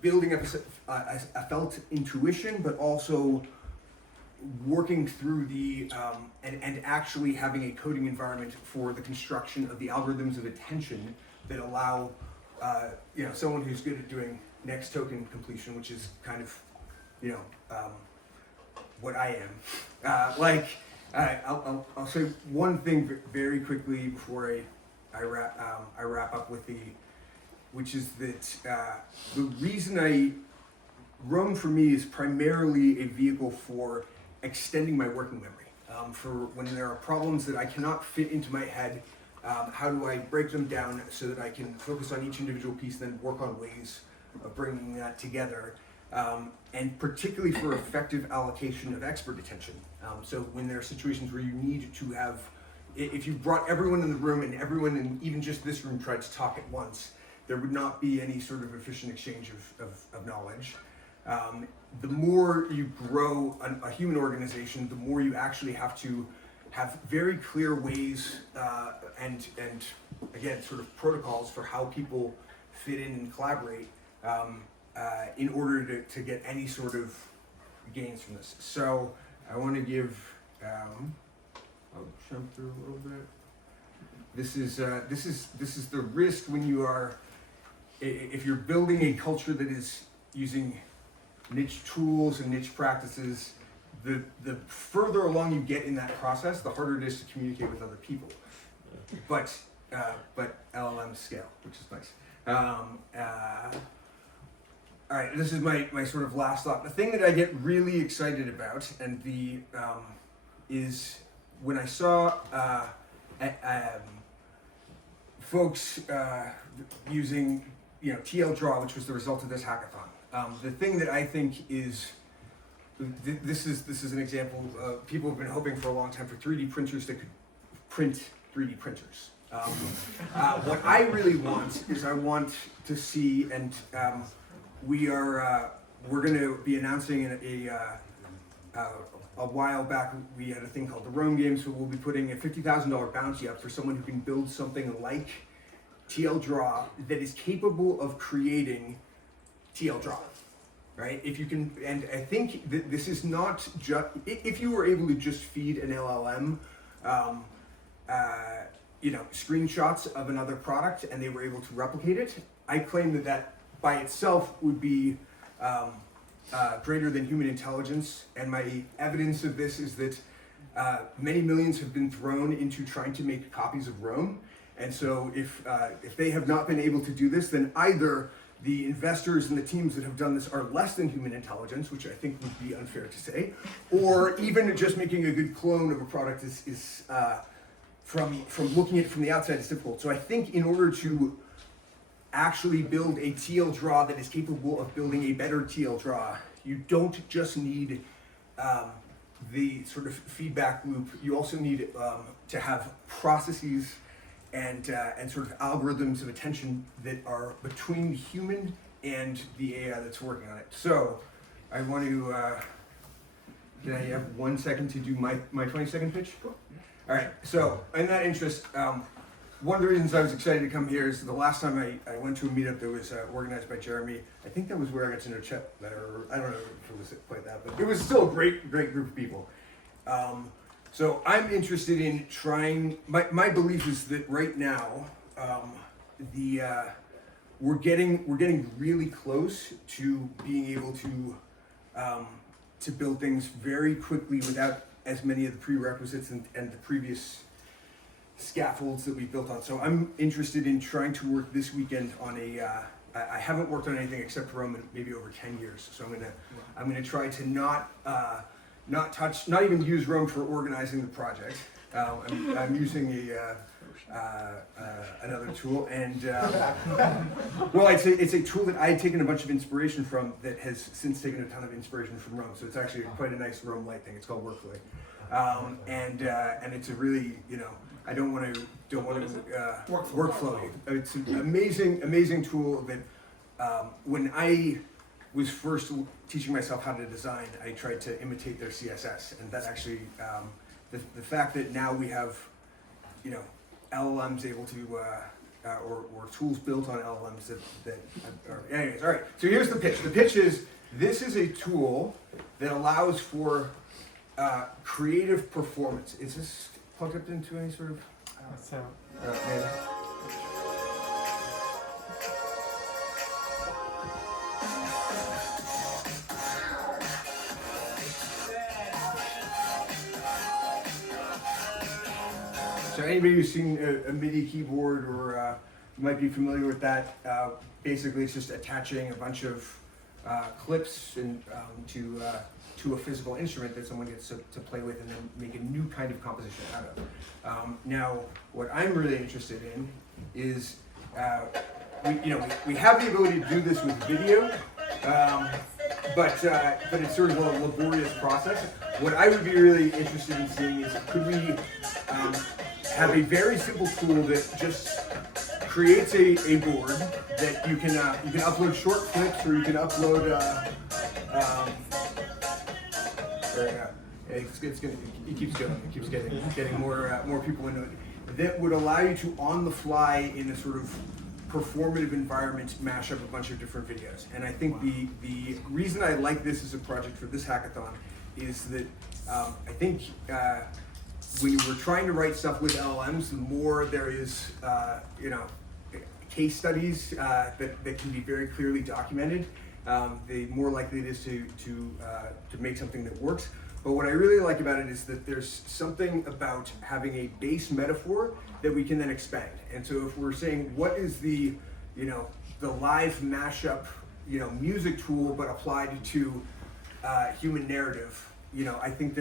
building up a felt intuition, but also working through the and actually having a coding environment for the construction of the algorithms of attention that allow someone who's good at doing next token completion, which is kind of what I am. I'll say one thing very quickly before I wrap up with which is that the reason Roam for me is primarily a vehicle for extending my working memory. For when there are problems that I cannot fit into my head, how do I break them down so that I can focus on each individual piece, then work on ways of bringing that together, and particularly for effective allocation of expert attention. So when there are situations where you need to have, if you brought everyone in the room and everyone in even just this room tried to talk at once, there would not be any sort of efficient exchange of knowledge. The more you grow a human organization, the more you actually have to have very clear ways and again, sort of protocols for how people fit in and collaborate in order to get any sort of gains from this. So I want to give, I'll jump through a little bit. This is the risk when you are, if you're building a culture that is using niche tools and niche practices, the further along you get in that process, the harder it is to communicate with other people. But LLMs scale, which is nice. All right, this is my sort of last thought. The thing that I get really excited about, and is when I saw folks using TL Draw, which was the result of this hackathon. The thing that I think is this is an example. People have been hoping for a long time for 3D printers that could print 3D printers. What I really want is I want to see, and we're going to be announcing a while back. We had a thing called the Rome Games, so we'll be putting a $50,000 bounty up for someone who can build something like TL Draw that is capable of creating TL Draw. right? If you can, and I think that this is not just, if you were able to just feed an LLM, screenshots of another product and they were able to replicate it, I claim that that by itself would be greater than human intelligence. And my evidence of this is that many millions have been thrown into trying to make copies of Rome. And so if they have not been able to do this, then either the investors and the teams that have done this are less than human intelligence, which I think would be unfair to say, or even just making a good clone of a product is from looking at it from the outside is difficult. So I think in order to actually build a TL draw that is capable of building a better TL draw, you don't just need the sort of feedback loop. You also need to have processes and sort of algorithms of attention that are between the human and the AI that's working on it. So I want to, can I have 1 second to do my 20-second pitch? All right, so in that interest, one of the reasons I was excited to come here is the last time I went to a meetup that was organized by Jeremy. I think that was where I got to know Chet better. I don't know if it was quite that, but it was still a great group of people. So I'm interested in trying, my belief is that right now, we're getting really close to being able to build things very quickly without as many of the prerequisites and the previous scaffolds that we built on. So I'm interested in trying to work this weekend on I haven't worked on anything except Rome in maybe over 10 years. So I'm gonna try to not even use Rome for organizing the project. I'm using another tool, and well, it's a tool that I had taken a bunch of inspiration from that has since taken a ton of inspiration from Rome. So it's actually quite a nice Rome light thing. It's called Workflow, and it's a really, I don't want to workflow. It's an amazing tool that when I was first teaching myself how to design, I tried to imitate their CSS, and that actually the fact that now we have LLMs able to or tools built on LLMs that are, anyways, all right. So here's the pitch. The pitch is this is a tool that allows for creative performance. Is this plugged up into any sort of? Maybe. So anybody who's seen a MIDI keyboard or might be familiar with that, basically it's just attaching a bunch of clips and to a physical instrument that someone gets to play with and then make a new kind of composition out of. Now, what I'm really interested in is we have the ability to do this with video, but it's sort of a laborious process. What I would be really interested in seeing is could we have a very simple tool that just creates a board that you can upload short clips, or you can upload it keeps going. It keeps getting more people into it. That would allow you to, on the fly, in a sort of performative environment, mash up a bunch of different videos. And I think the reason I like this as a project for this hackathon is that I think when we're trying to write stuff with LLMs, the more there is case studies that can be very clearly documented, the more likely it is to make something that works. But what I really like about it is that there's something about having a base metaphor that we can then expand. And so if we're saying what is the live mashup music tool but applied to human narrative, I think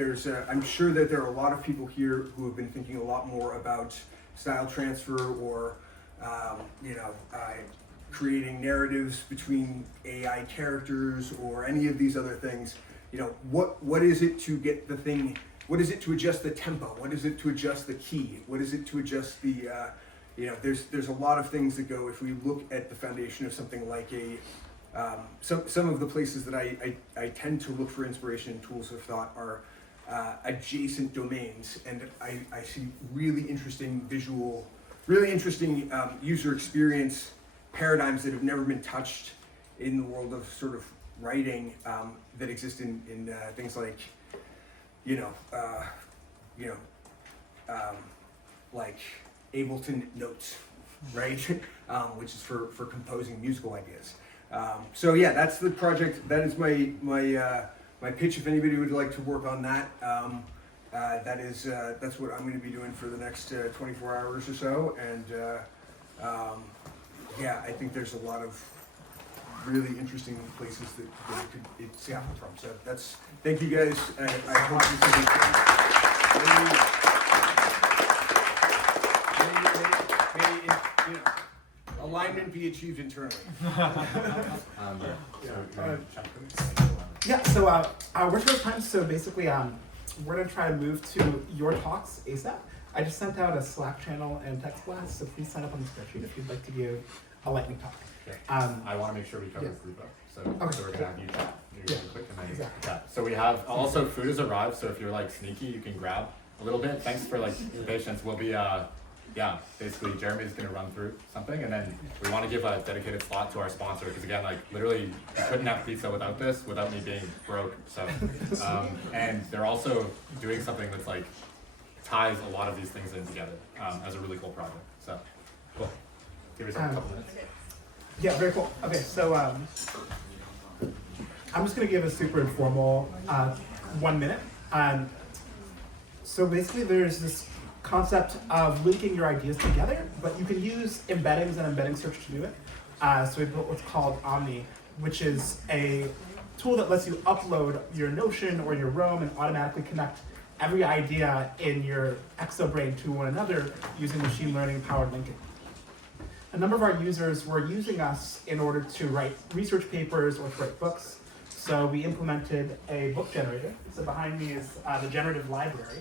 I'm sure that there are a lot of people here who have been thinking a lot more about style transfer or creating narratives between AI characters or any of these other things. What is it to get the thing? What is it to adjust the tempo? What is it to adjust the key? What is it to adjust the? There's a lot of things that go. If we look at the foundation of something like some of the places that I tend to look for inspiration in tools of thought are adjacent domains, and I see really interesting user experience paradigms that have never been touched in the world of sort of writing that exist in things like, like Ableton Notes, right? Which is for composing musical ideas. So yeah, that's the project. That is my pitch. If anybody would like to work on that, that's what I'm going to be doing for the next 24 hours or so. And yeah, I think there's a lot of really interesting places that it could sample from. So thank you guys. I hope this is alignment be achieved internally. Yeah, so we're short of time, so basically we're going to try to move to your talks ASAP. I just sent out a Slack channel and text blast, so please sign up on the spreadsheet if you'd like to give a lightning talk. Okay. I want to make sure we cover group up, so we're going to have you chat really quick. And then, Exactly. yeah. So we have, also food has arrived, so if you're like sneaky, you can grab a little bit. Thanks for like the patience. We'll be, yeah, basically Jeremy's going to run through something, and then we want to give a dedicated slot to our sponsor, because again, like literally you couldn't have pizza without this, without me being broke. So, and they're also doing something that's like ties a lot of these things in together as a really cool project. So, cool. Give yourself a couple minutes. Yeah, very cool. Okay, so I'm just going to give a super informal 1 minute. So basically there's this concept of linking your ideas together, but you can use embeddings and embedding search to do it. So we built what's called Omni, which is a tool that lets you upload your Notion or your Roam and automatically connect every idea in your exobrain to one another using machine learning powered linking. A number of our users were using us in order to write research papers or to write books. So we implemented a book generator. So behind me is the generative library.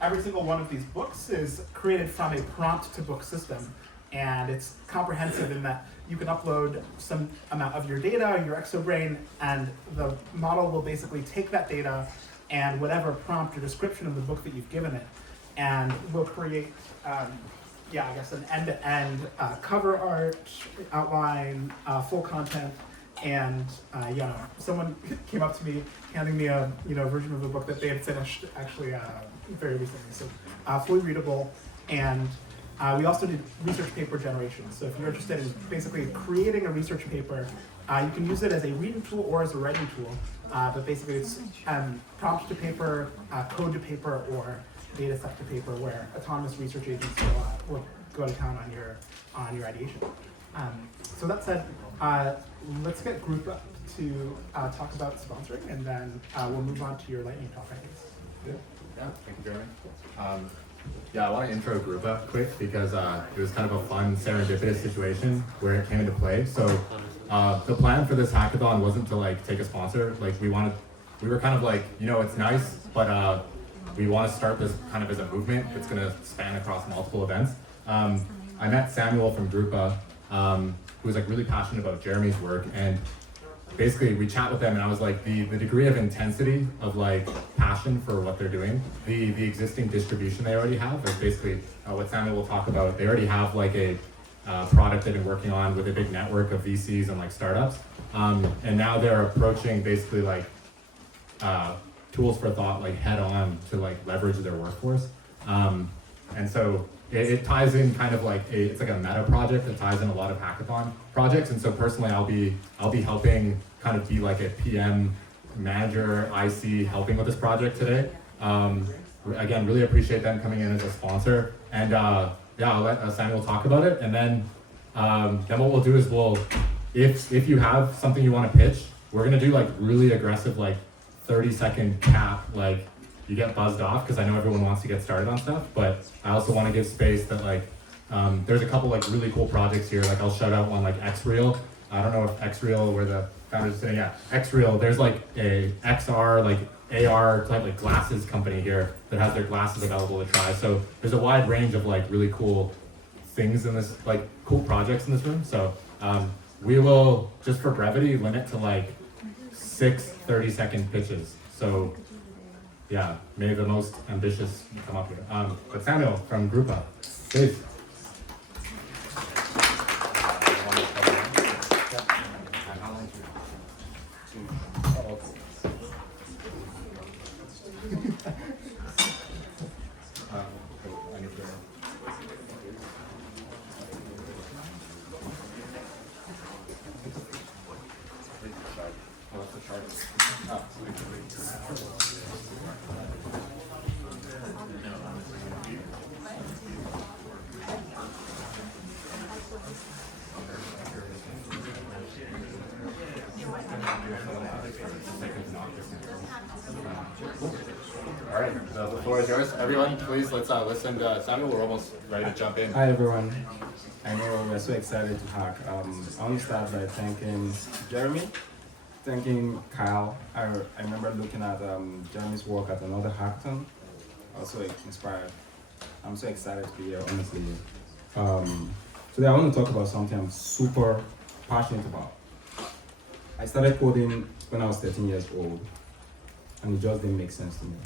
Every single one of these books is created from a prompt to book system. And it's comprehensive in that you can upload some amount of your data, your exobrain, and the model will basically take that data and whatever prompt or description of the book that you've given it, and will create I guess an end-to-end cover art, outline, full content, and someone came up to me handing me a version of the book that they had finished actually very recently. So fully readable, and we also did research paper generation. So if you're interested in basically creating a research paper, you can use it as a reading tool or as a writing tool. But basically it's prompt to paper, code to paper, or data set to paper, where autonomous research agents will go to town on your ideation. So that said, let's get grouped up to talk about sponsoring, and then we'll move on to your lightning talk, I guess. Good. Yeah, thank you, Jeremy. I want to intro Grupa quick because it was kind of a fun serendipitous situation where it came into play. So the plan for this hackathon wasn't to like take a sponsor. Like we were kind of like, it's nice, but we want to start this kind of as a movement that's going to span across multiple events. I met Samuel from Grupa, who was like really passionate about Jeremy's work, and basically we chat with them, and I was like, the degree of intensity of like passion for what they're doing, the existing distribution they already have, like basically what Samuel will talk about, they already have like a product they've been working on with a big network of VCs and like startups, and now they're approaching basically like tools for thought like head on to like leverage their workforce, and so it ties in kind of like it's like a meta project that ties in a lot of hackathon projects. And so personally, I'll be helping kind of be like a PM manager, IC, helping with this project today. Again, really appreciate them coming in as a sponsor. And I'll let Samuel talk about it. And then what we'll do is if you have something you want to pitch, we're gonna do like really aggressive like 30-second cap, like you get buzzed off, because I know everyone wants to get started on stuff, but I also want to give space that like, there's a couple like really cool projects here. Like I'll shout out one like XReal. I don't know if XReal, where the founders are saying, yeah, XReal, there's like a XR, like AR type like glasses company here that has their glasses available to try. So there's a wide range of like really cool things in this, like cool projects in this room. So we will, just for brevity, limit to like 6 30-second pitches. So yeah, maybe the most ambitious come up here. But Samuel from Grupa, please. All right, so the floor is yours. Everyone, please let's listen to Samuel. We're almost ready to jump in. Hi everyone. I know we're so excited to hack. I want to start by thanking Jeremy, thanking Kyle. I remember looking at Jeremy's work at another hackathon. I was so inspired. I'm so excited to be here, honestly. Today I want to talk about something I'm super passionate about. I started coding when I was 13 years old, and it just didn't make sense to me.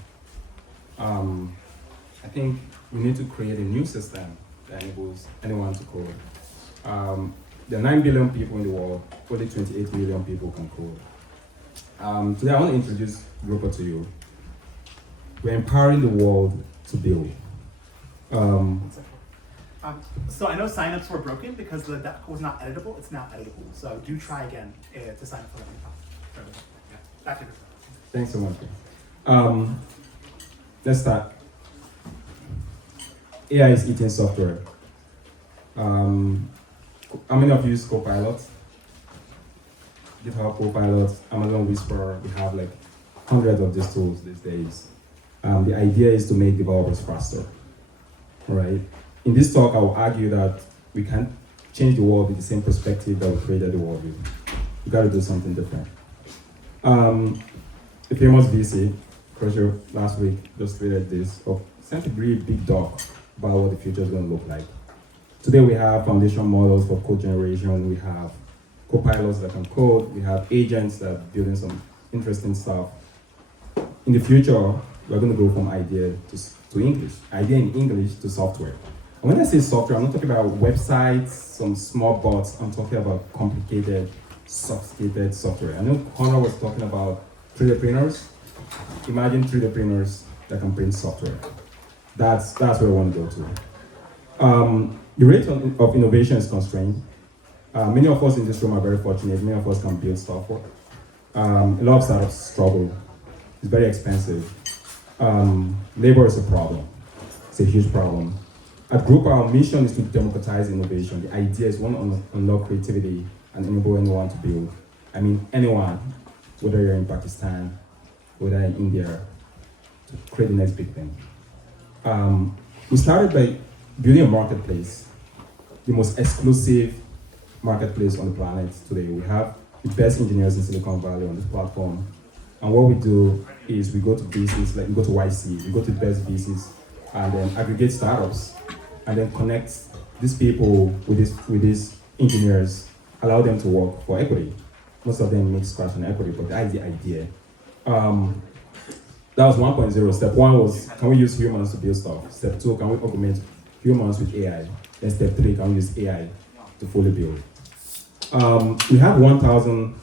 I think we need to create a new system that enables anyone to code. There are 9 billion people in the world, only 28 million people can code. Today I want to introduce Grupo to you. We're empowering the world to build. So I know signups were broken because that code was not editable. It's now editable. So do try again to sign up for the yeah. Back to you. Thanks so much. Let's start. AI is eating software. How many of you use Copilot? GitHub Copilot, Amazon Whisper, we have like hundreds of these tools these days. The idea is to make developers faster, right? In this talk, I will argue that we can't change the world with the same perspective that we created the world with. We gotta do something different. A famous VC, Crusher, last week just tweeted this, sent a really big doc about what the future is going to look like. Today we have foundation models for code generation, we have copilots that can code, we have agents that are building some interesting stuff. In the future, we're going to go from idea to English, idea in English to software. And when I say software, I'm not talking about websites, some small bots, I'm talking about complicated, sophisticated software. I know Connor was talking about 3D printers. Imagine 3D printers that can print software. That's where I want to go to. The rate of innovation is constrained. Many of us in this room are very fortunate. Many of us can build software. A lot of startups struggle. It's very expensive. Labor is a problem. It's a huge problem. At Group, our mission is to democratize innovation. The idea is one to unlock creativity and enable anyone to build. I mean, anyone, whether you're in Pakistan, whether in India, to create the next big thing. We started by building a marketplace, the most exclusive marketplace on the planet today. We have the best engineers in Silicon Valley on this platform. And what we do is we go to VCs, like we go to YC, we go to the best VCs, and then aggregate startups, and then connect these people with these engineers, allow them to work for equity. Most of them make scratch on equity, but that is the idea. That was 1.0. Step 1 was, can we use humans to build stuff? Step 2, can we augment humans with AI? Then step 3, can we use AI to fully build? We have 1,000,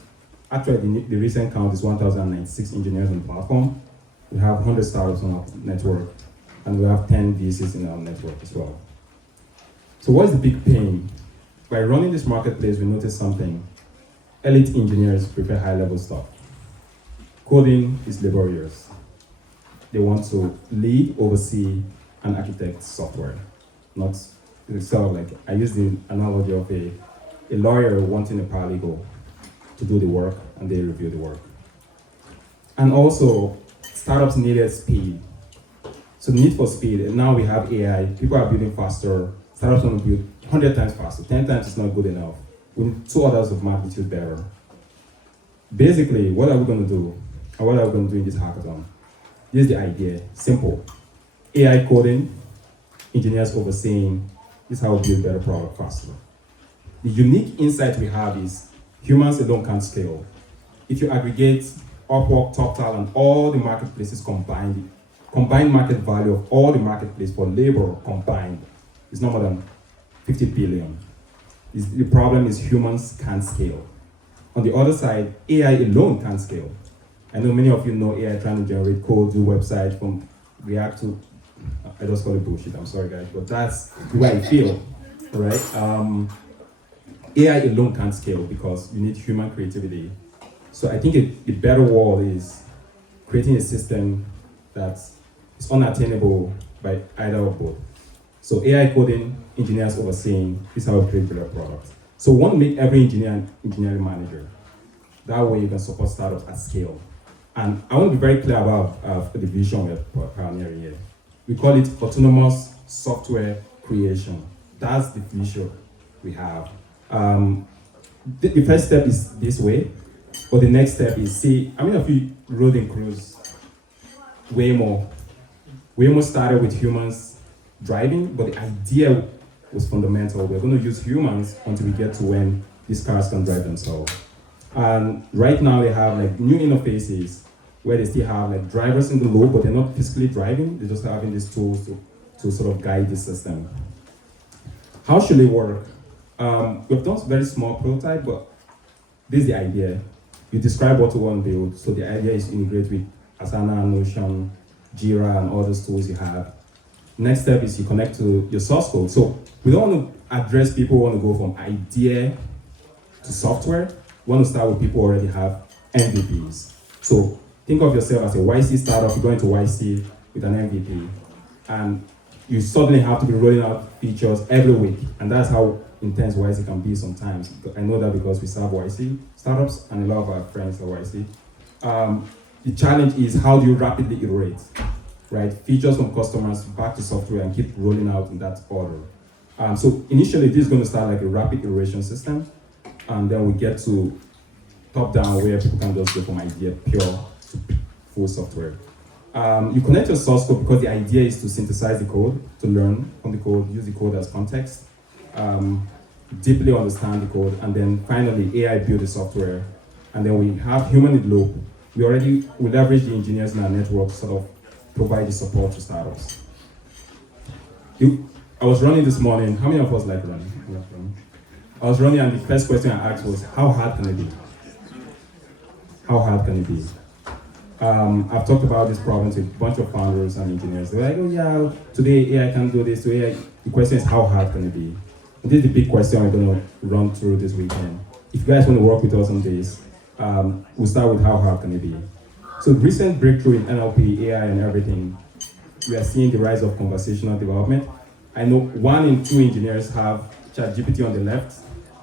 actually the recent count is 1,096 engineers on the platform. We have 100 startups on our network, and we have 10 VCs in our network as well. So what is the big pain? By running this marketplace, we noticed something. Elite engineers prefer high-level stuff. Coding is laborious. They want to lead, oversee, and architect software. Not sort of like, I use the analogy of a lawyer wanting a paralegal to do the work, and they review the work. And also, startups needed speed. So the need for speed, and now we have AI, people are building faster, startups want to build 100 times faster, 10 times is not good enough. We need 2 orders of magnitude better. Basically, what are we going to do? And what are we going to do in this hackathon? This is the idea, simple. AI coding, engineers overseeing, this is how we build better product faster. The unique insight we have is humans alone can't scale. If you aggregate Upwork, TopTal, and all the marketplaces combined market value of all the marketplaces for labor combined is no more than 50 billion. The problem is humans can't scale. On the other side, AI alone can't scale. I know many of you know AI trying to generate code, do websites from React to, I just call it bullshit, I'm sorry guys, but that's the way I feel, right? AI alone can't scale because you need human creativity So I think a better world is creating a system that is unattainable by either or both. So AI coding, engineers overseeing, this is how we create better products. So we want to make every engineer an engineering manager. That way you can support startups at scale. And I want to be very clear about the vision we're pioneering here. We call it autonomous software creation. That's the future we have. The first step is this way, but the next step is, see, how many of you rode in cruise? Waymo. Waymo started with humans driving, but the idea was fundamental. We're going to use humans until we get to when these cars can drive themselves. And right now they have like new interfaces where they still have like drivers in the loop, but they're not physically driving. They're just having these tools to sort of guide the system. How should it work? We've done a very small prototype, but this is the idea. You describe what you want to build. So the idea is to integrate with Asana, Notion, Jira, and all those tools you have. Next step is you connect to your source code. So we don't want to address people who want to go from idea to software. We want to start with people who already have MVPs. So think of yourself as a YC startup. You go into YC with an MVP, and you suddenly have to be rolling out features every week. And that's how intense YC can be sometimes. I know that because we serve YC startups, and a lot of our friends are YC. The challenge is, how do you rapidly iterate, right? Features from customers back to software and keep rolling out in that order. So initially, this is going to start like a rapid iteration system, and then we get to top down where people can just go from idea pure to full software. You connect your source code because the idea is to synthesize the code, to learn from the code, use the code as context, deeply understand the code, and then finally AI build the software. And then we have human in the loop. We leverage the engineers in our network to sort of provide the support to startups. I was running this morning. How many of us like running? I was running, and the first question I asked was, how hard can it be? How hard can it be? I've talked about this problem to a bunch of founders and engineers. They're like, oh yeah, today AI can do this, today the question is, how hard can it be? And this is the big question we're going to run through this weekend. If you guys want to work with us on this, we'll start with how hard can it be. So the recent breakthrough in NLP, AI, and everything, we are seeing the rise of conversational development. I know 1 in 2 engineers have ChatGPT on the left,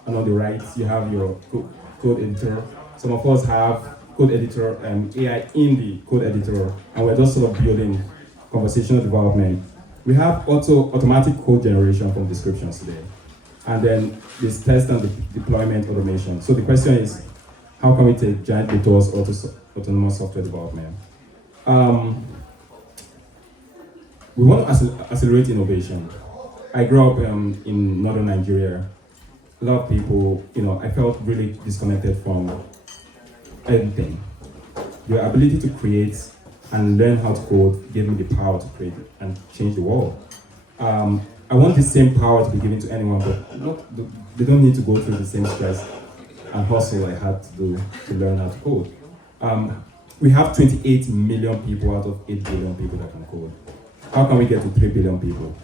and on the right, you have your code editor. Some of us have code editor and AI in the code editor, and we're just sort of building conversational development. We have automatic code generation from descriptions today, and then this test and deployment automation. So the question is, how can we take giant leap towards autonomous software development? We want to accelerate innovation. I grew up in northern Nigeria. A lot of people, I felt really disconnected from everything. Your ability to create and learn how to code gave me the power to create and change the world. I want the same power to be given to anyone, but they don't need to go through the same stress and hustle I had to do to learn how to code. We have 28 million people out of 8 billion people that can code. How can we get to 3 billion people?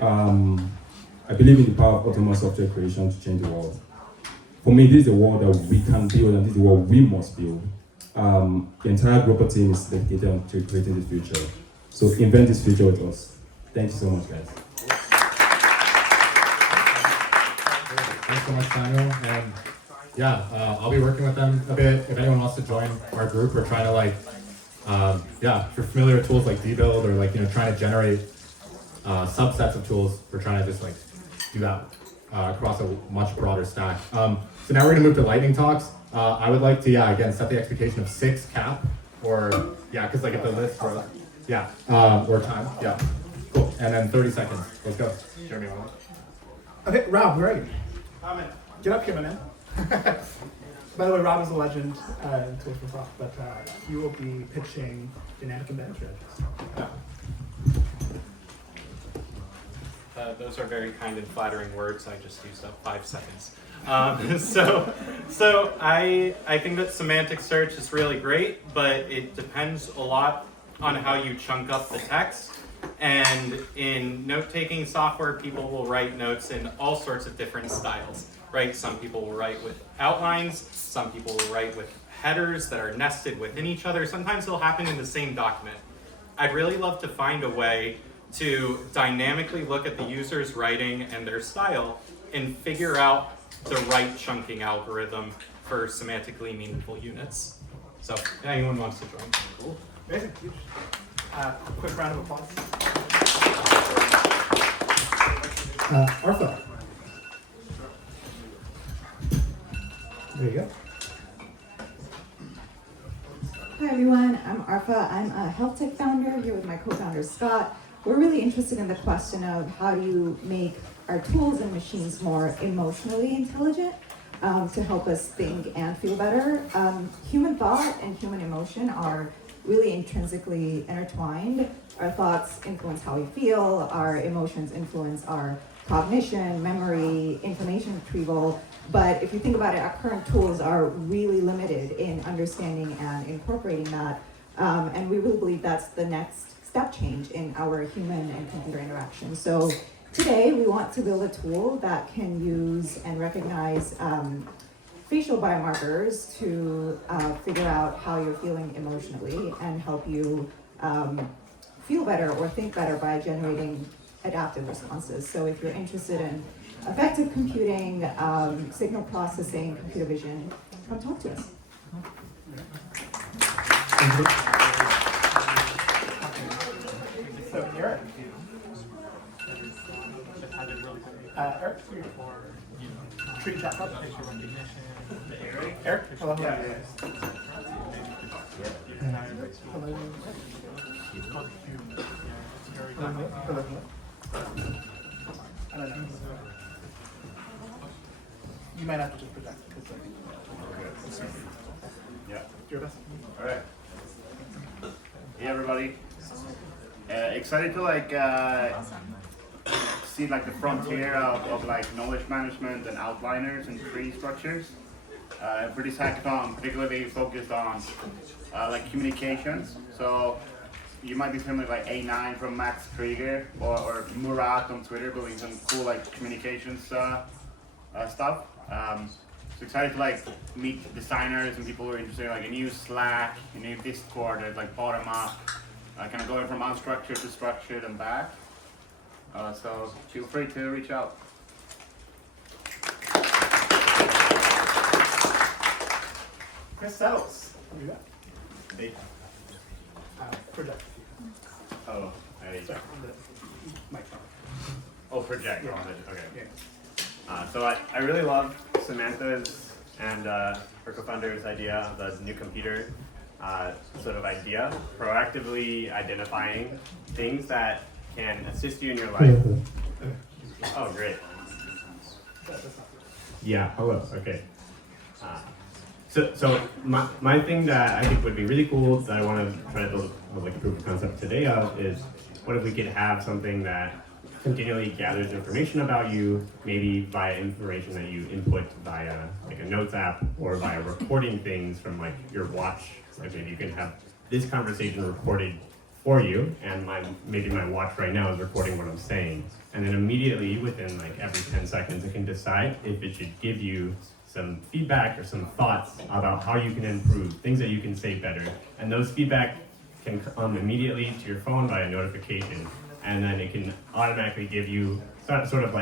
I believe in the power of autonomous software creation to change the world. For me, this is the world that we can build, and this is the world we must build. The entire Grouper team is dedicated to creating this future. So invent this future with us. Thank you so much, guys. Thanks so much, Samuel. And yeah, I'll be working with them a bit. If anyone wants to join our group, we're trying to if you're familiar with tools like dbuild or trying to generate subsets of tools, we're trying to just do that across a much broader stack. So now we're gonna move to lightning talks. I would like to, again, set the expectation of 6 cap, or because if the list for or time, cool. And then 30 seconds. Let's go. Jeremy, Okay, Rob, where are you? Get up here, man. By the way, Rob is a legend in Tools for Thought, but he will be pitching dynamic embedded strategies. Those are very kind and flattering words. I just used up 5 seconds. So I think that semantic search is really great, but it depends a lot on how you chunk up the text. And in note-taking software, people will write notes in all sorts of different styles, right? Some people will write with outlines, some people will write with headers that are nested within each other. Sometimes they'll happen in the same document. I'd really love to find a way to dynamically look at the user's writing and their style and figure out the right chunking algorithm for semantically meaningful units. So if anyone wants to join. Cool. Amazing. Quick round of applause. Arthur. There you go. Hi everyone, I'm Arfa. I'm a health tech founder here with my co-founder Scott. We're really interested in the question of how do you make our tools and machines more emotionally intelligent to help us think and feel better. Human thought and human emotion are really intrinsically intertwined. Our thoughts influence how we feel, our emotions influence our cognition, memory, information retrieval. But if you think about it, our current tools are really limited in understanding and incorporating that. And we really believe that's the next step change in our human and computer interaction. So today we want to build a tool that can use and recognize facial biomarkers to figure out how you're feeling emotionally and help you feel better or think better by generating adaptive responses. So if you're interested in effective computing, signal processing, computer vision, come talk to us. So Eric. Eric. Tree chat. Eric. Hello. Hello. I don't know. You might have to just project because Yeah. do your best. All right. Hey everybody. Excited to see the frontier of knowledge management and outliners and tree structures. For this hackathon, particularly focused on communications. So you might be familiar with A9 from Max Krieger or Murat on Twitter, doing some cool communications stuff. So excited to meet designers and people who are interested in a new Slack, a new Discord that's bottom up, kind of going from unstructured to structured and back. So feel free to reach out. Chris Settles. You got. Hey. Project. Oh, hey. Sorry. Mic. Oh, project. Yeah. Okay. Yeah. So I really love Samantha's and her co-founder's idea of the new computer sort of idea, proactively identifying things that can assist you in your life. Oh, great. Yeah, hello, okay. So my thing that I think would be really cool that I want to try to build a proof of concept today of is what if we could have something that continually gathers information about you, maybe via information that you input via a notes app or via recording things from your watch. Maybe you can have this conversation recorded for you, and maybe my watch right now is recording what I'm saying. And then immediately within every 10 seconds, it can decide if it should give you some feedback or some thoughts about how you can improve, things that you can say better. And those feedback can come immediately to your phone via notification. And then it can automatically give you sort of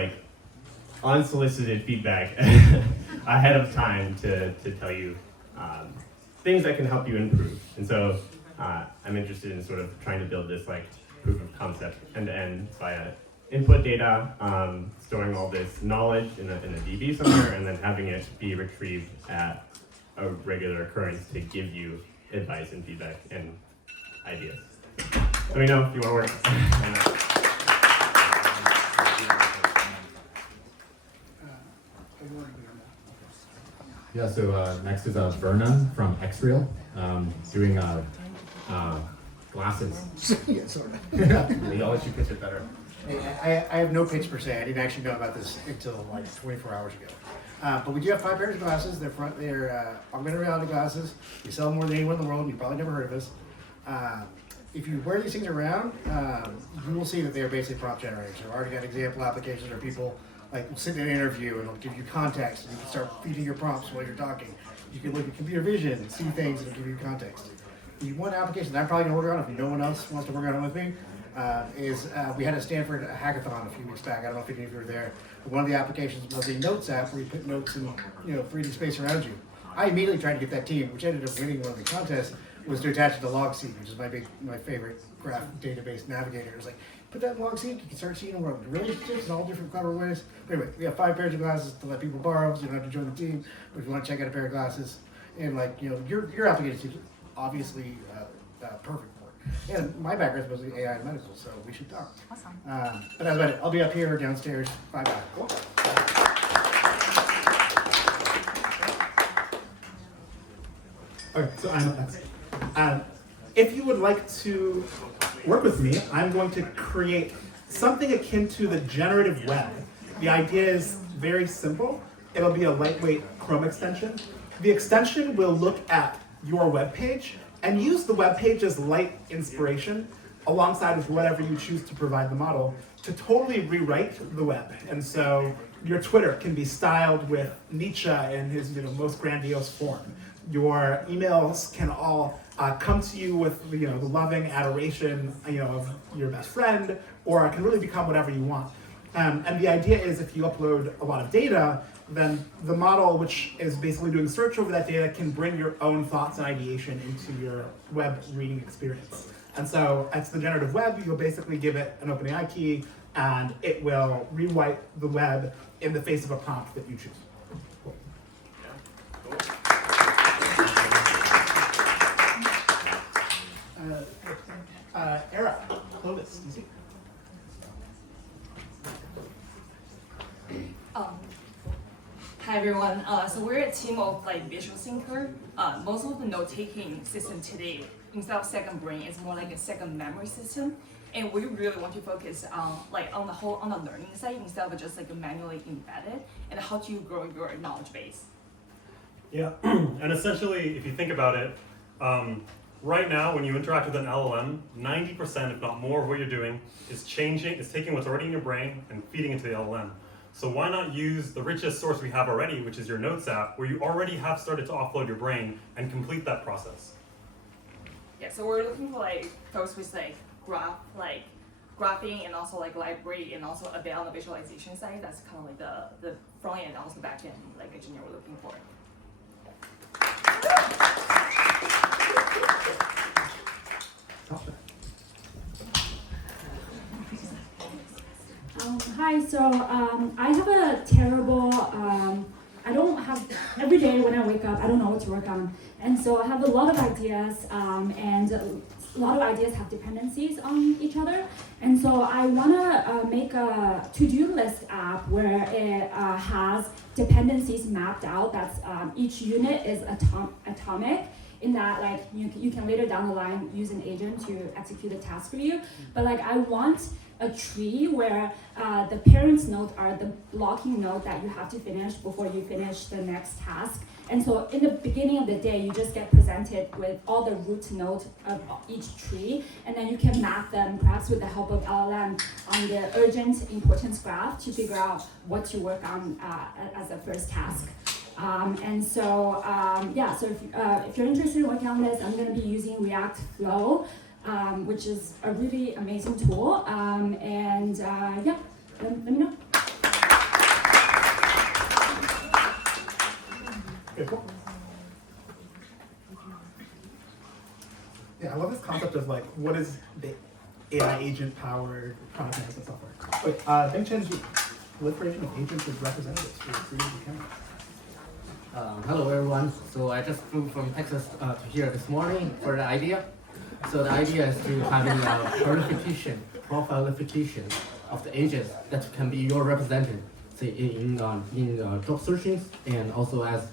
unsolicited feedback ahead of time to tell you things that can help you improve. And so I'm interested in sort of trying to build this proof of concept end-to-end via input data, storing all this knowledge in a DB somewhere, and then having it be retrieved at a regular occurrence to give you advice and feedback and ideas. Let me know if you want to work. Yeah, so next is Vernon from Xreal, doing glasses. Yeah, sort of. Lee, I'll let you pitch it better. I have no pitch per se. I didn't actually know about this until 24 hours ago. But we do have 5 pairs of glasses. They're augmented reality glasses. We sell them more than anyone in the world. You've probably never heard of us. If you wear these things around, you will see that they are basically prompt generators. I've already got example applications where people sit in an interview and it'll give you context and you can start feeding your prompts while you're talking. You can look at computer vision, see things, and give you context. The one application that I'm probably going to work on, if no one else wants to work on it with me, is we had a Stanford hackathon a few weeks back. I don't know if any of you were there. But one of the applications was a notes app where you put notes in 3D space around you. I immediately tried to get that team, which ended up winning one of the contests, was to attach it to LogSeq, which is my favorite graph database navigator. It was like, put that in LogSeq, you can start seeing relationships in all different clever ways. But anyway, we have 5 pairs of glasses to let people borrow, so you don't have to join the team. But if you want to check out a pair of glasses, and your application is obviously perfect for it. And my background is mostly AI and medical, so we should talk. Awesome. But that's about it. I'll be up here downstairs. Bye-bye. Cool. Okay, so I'm up next. If you would like to work with me, I'm going to create something akin to the generative web. The idea is very simple. It'll be a lightweight Chrome extension. The extension will look at your web page and use the web page as light inspiration alongside with whatever you choose to provide the model to totally rewrite the web. And so your Twitter can be styled with Nietzsche in his most grandiose form. Your emails can all come to you with the loving adoration of your best friend, or it can really become whatever you want. And the idea is if you upload a lot of data, then the model, which is basically doing search over that data, can bring your own thoughts and ideation into your web reading experience. And so it's the generative web. You'll basically give it an OpenAI key, and it will rewrite the web in the face of a prompt that you choose. Cool. Era, Clovis, you see? Hi everyone. So we're a team of visual thinker. Most of the note-taking system today, instead of second brain, is more like a second memory system. And we really want to focus on the learning side instead of just manually embedded, and how do you grow your knowledge base. Yeah, and essentially, if you think about it, right now when you interact with an LLM, 90%, if not more, of what you're doing is taking what's already in your brain and feeding it to the LLM. So why not use the richest source we have already, which is your Notes app, where you already have started to offload your brain and complete that process. Yeah, so we're looking for folks with graphing and also library and also a bit on the visualization side. That's kind of the front end and also back end engineer we're looking for. Hi, so I have a terrible, I don't have, every day when I wake up, I don't know what to work on. And so I have a lot of ideas, and a lot of ideas have dependencies on each other. And so I want to make a to-do list app where it has dependencies mapped out. That's each unit is atomic, in that you can later down the line use an agent to execute a task for you. But I want a tree where the parents' nodes are the blocking node that you have to finish before you finish the next task. And so in the beginning of the day, you just get presented with all the root nodes of each tree, and then you can map them, perhaps with the help of LLM, on the urgent importance graph to figure out what to work on as the first task. So if you're interested in working on this, I'm going to be using React Flow, which is a really amazing tool. Let me know. Okay, cool. Yeah, I love this concept of what is the AI agent-powered product management software. Wait, Bing-Chen Ji, proliferation of agents with representatives for creative cameras. Hello everyone. So I just flew from Texas to here this morning for the idea. So the idea is to having a profilification of the agents that can be your representative, say in job searchings and also as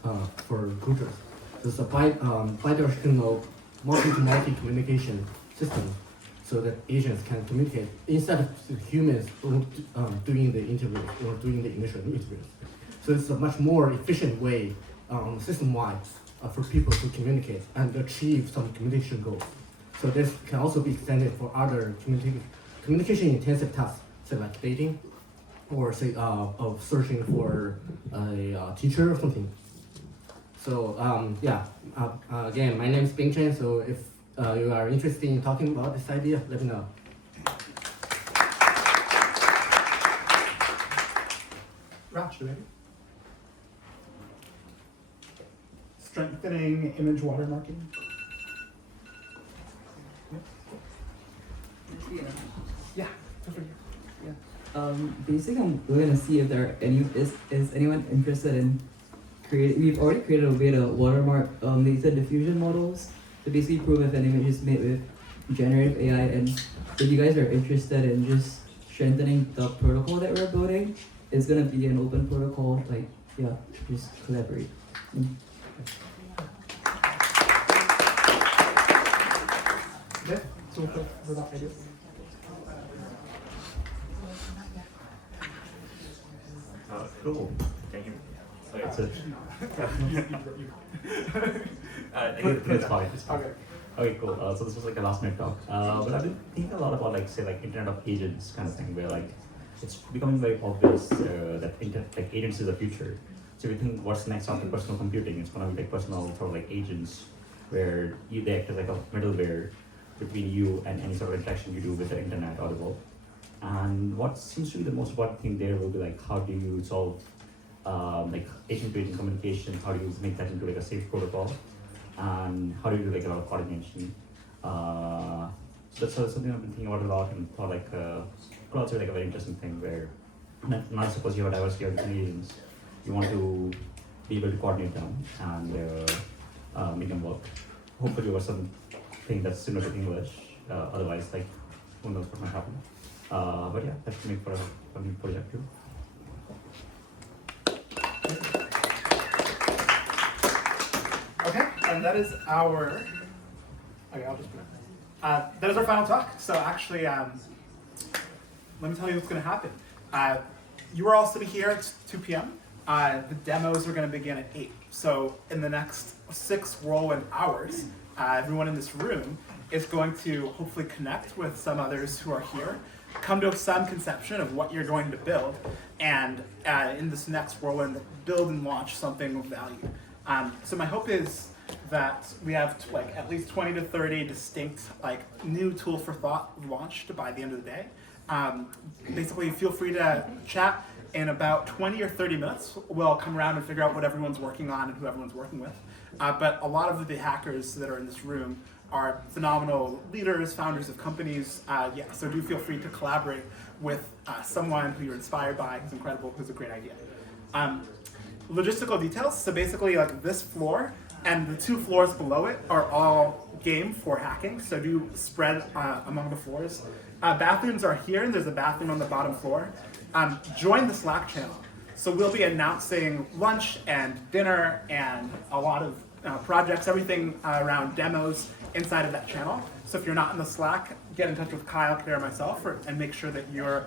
for recruiters. So it's a bidirectional multi-to-multi communication system, so that agents can communicate instead of humans doing the interviews or doing the initial interviews. So it's a much more efficient way, system-wide, for people to communicate and achieve some communication goals. So this can also be extended for other communication-intensive tasks, say like dating, or say of searching for a teacher or something. So again, my name is Bing Chen. So if you are interested in talking about this idea, let me know. Raj, ready? Strengthening image watermarking. Yeah, Basically, we're gonna see if there are is anyone interested in creating. We've already created a way to watermark laser diffusion models to basically prove if an image is made with generative AI. And if you guys are interested in just strengthening the protocol that we're building, it's gonna be an open protocol. Like, yeah, just collaborate. Yeah, so for that idea. Cool. Thank you. It's a, it's fine. It's fine. Okay, cool. So this was like a last minute talk. But I've been thinking a lot about like say like Internet of Agents kind of thing, where like it's becoming very obvious that like agents is the future. So we think what's next after personal computing? It's gonna be like personal sort of like agents, where they act as like a middleware between you and any sort of interaction you do with the internet or the world. And what seems to be the most important thing there will be like how do you solve like agent-to-agent communication? How do you make that into like a safe protocol? And how do you do like a lot of coordination? So that's something I've been thinking about a lot, and thought like could also be like a very interesting thing where now suppose you have a diversity of different agents, you want to be able to coordinate them and make them work. Hopefully over something that's similar to English. Otherwise, like who knows what might happen. But yeah, that's me for a new project too. Okay, and that is our. Okay, I'll just put it. That is our final talk. So actually, let me tell you what's going to happen. You are all sitting here at 2 p.m. The demos are going to begin at 8. So in the next 6 whirlwind hours, everyone in this room is going to hopefully connect with some others who are here, come to some conception of what you're going to build, and in this next whirlwind, build and launch something of value. So my hope is that we have like at least 20 to 30 distinct like new tools for thought launched by the end of the day. Basically, feel free to chat. In about 20 or 30 minutes, we'll come around and figure out what everyone's working on and who everyone's working with. But a lot of the hackers that are in this room are phenomenal leaders, founders of companies. So do feel free to collaborate with someone who you're inspired by, who's incredible, who's a great idea. Logistical details, so basically like this floor and the 2 floors below it are all game for hacking, so do spread among the floors. Bathrooms are here, and there's a bathroom on the bottom floor. Join the Slack channel. So we'll be announcing lunch and dinner and a lot of projects, everything around demos inside of that channel. So if you're not in the Slack, get in touch with Kyle, Claire, or myself, and make sure that you're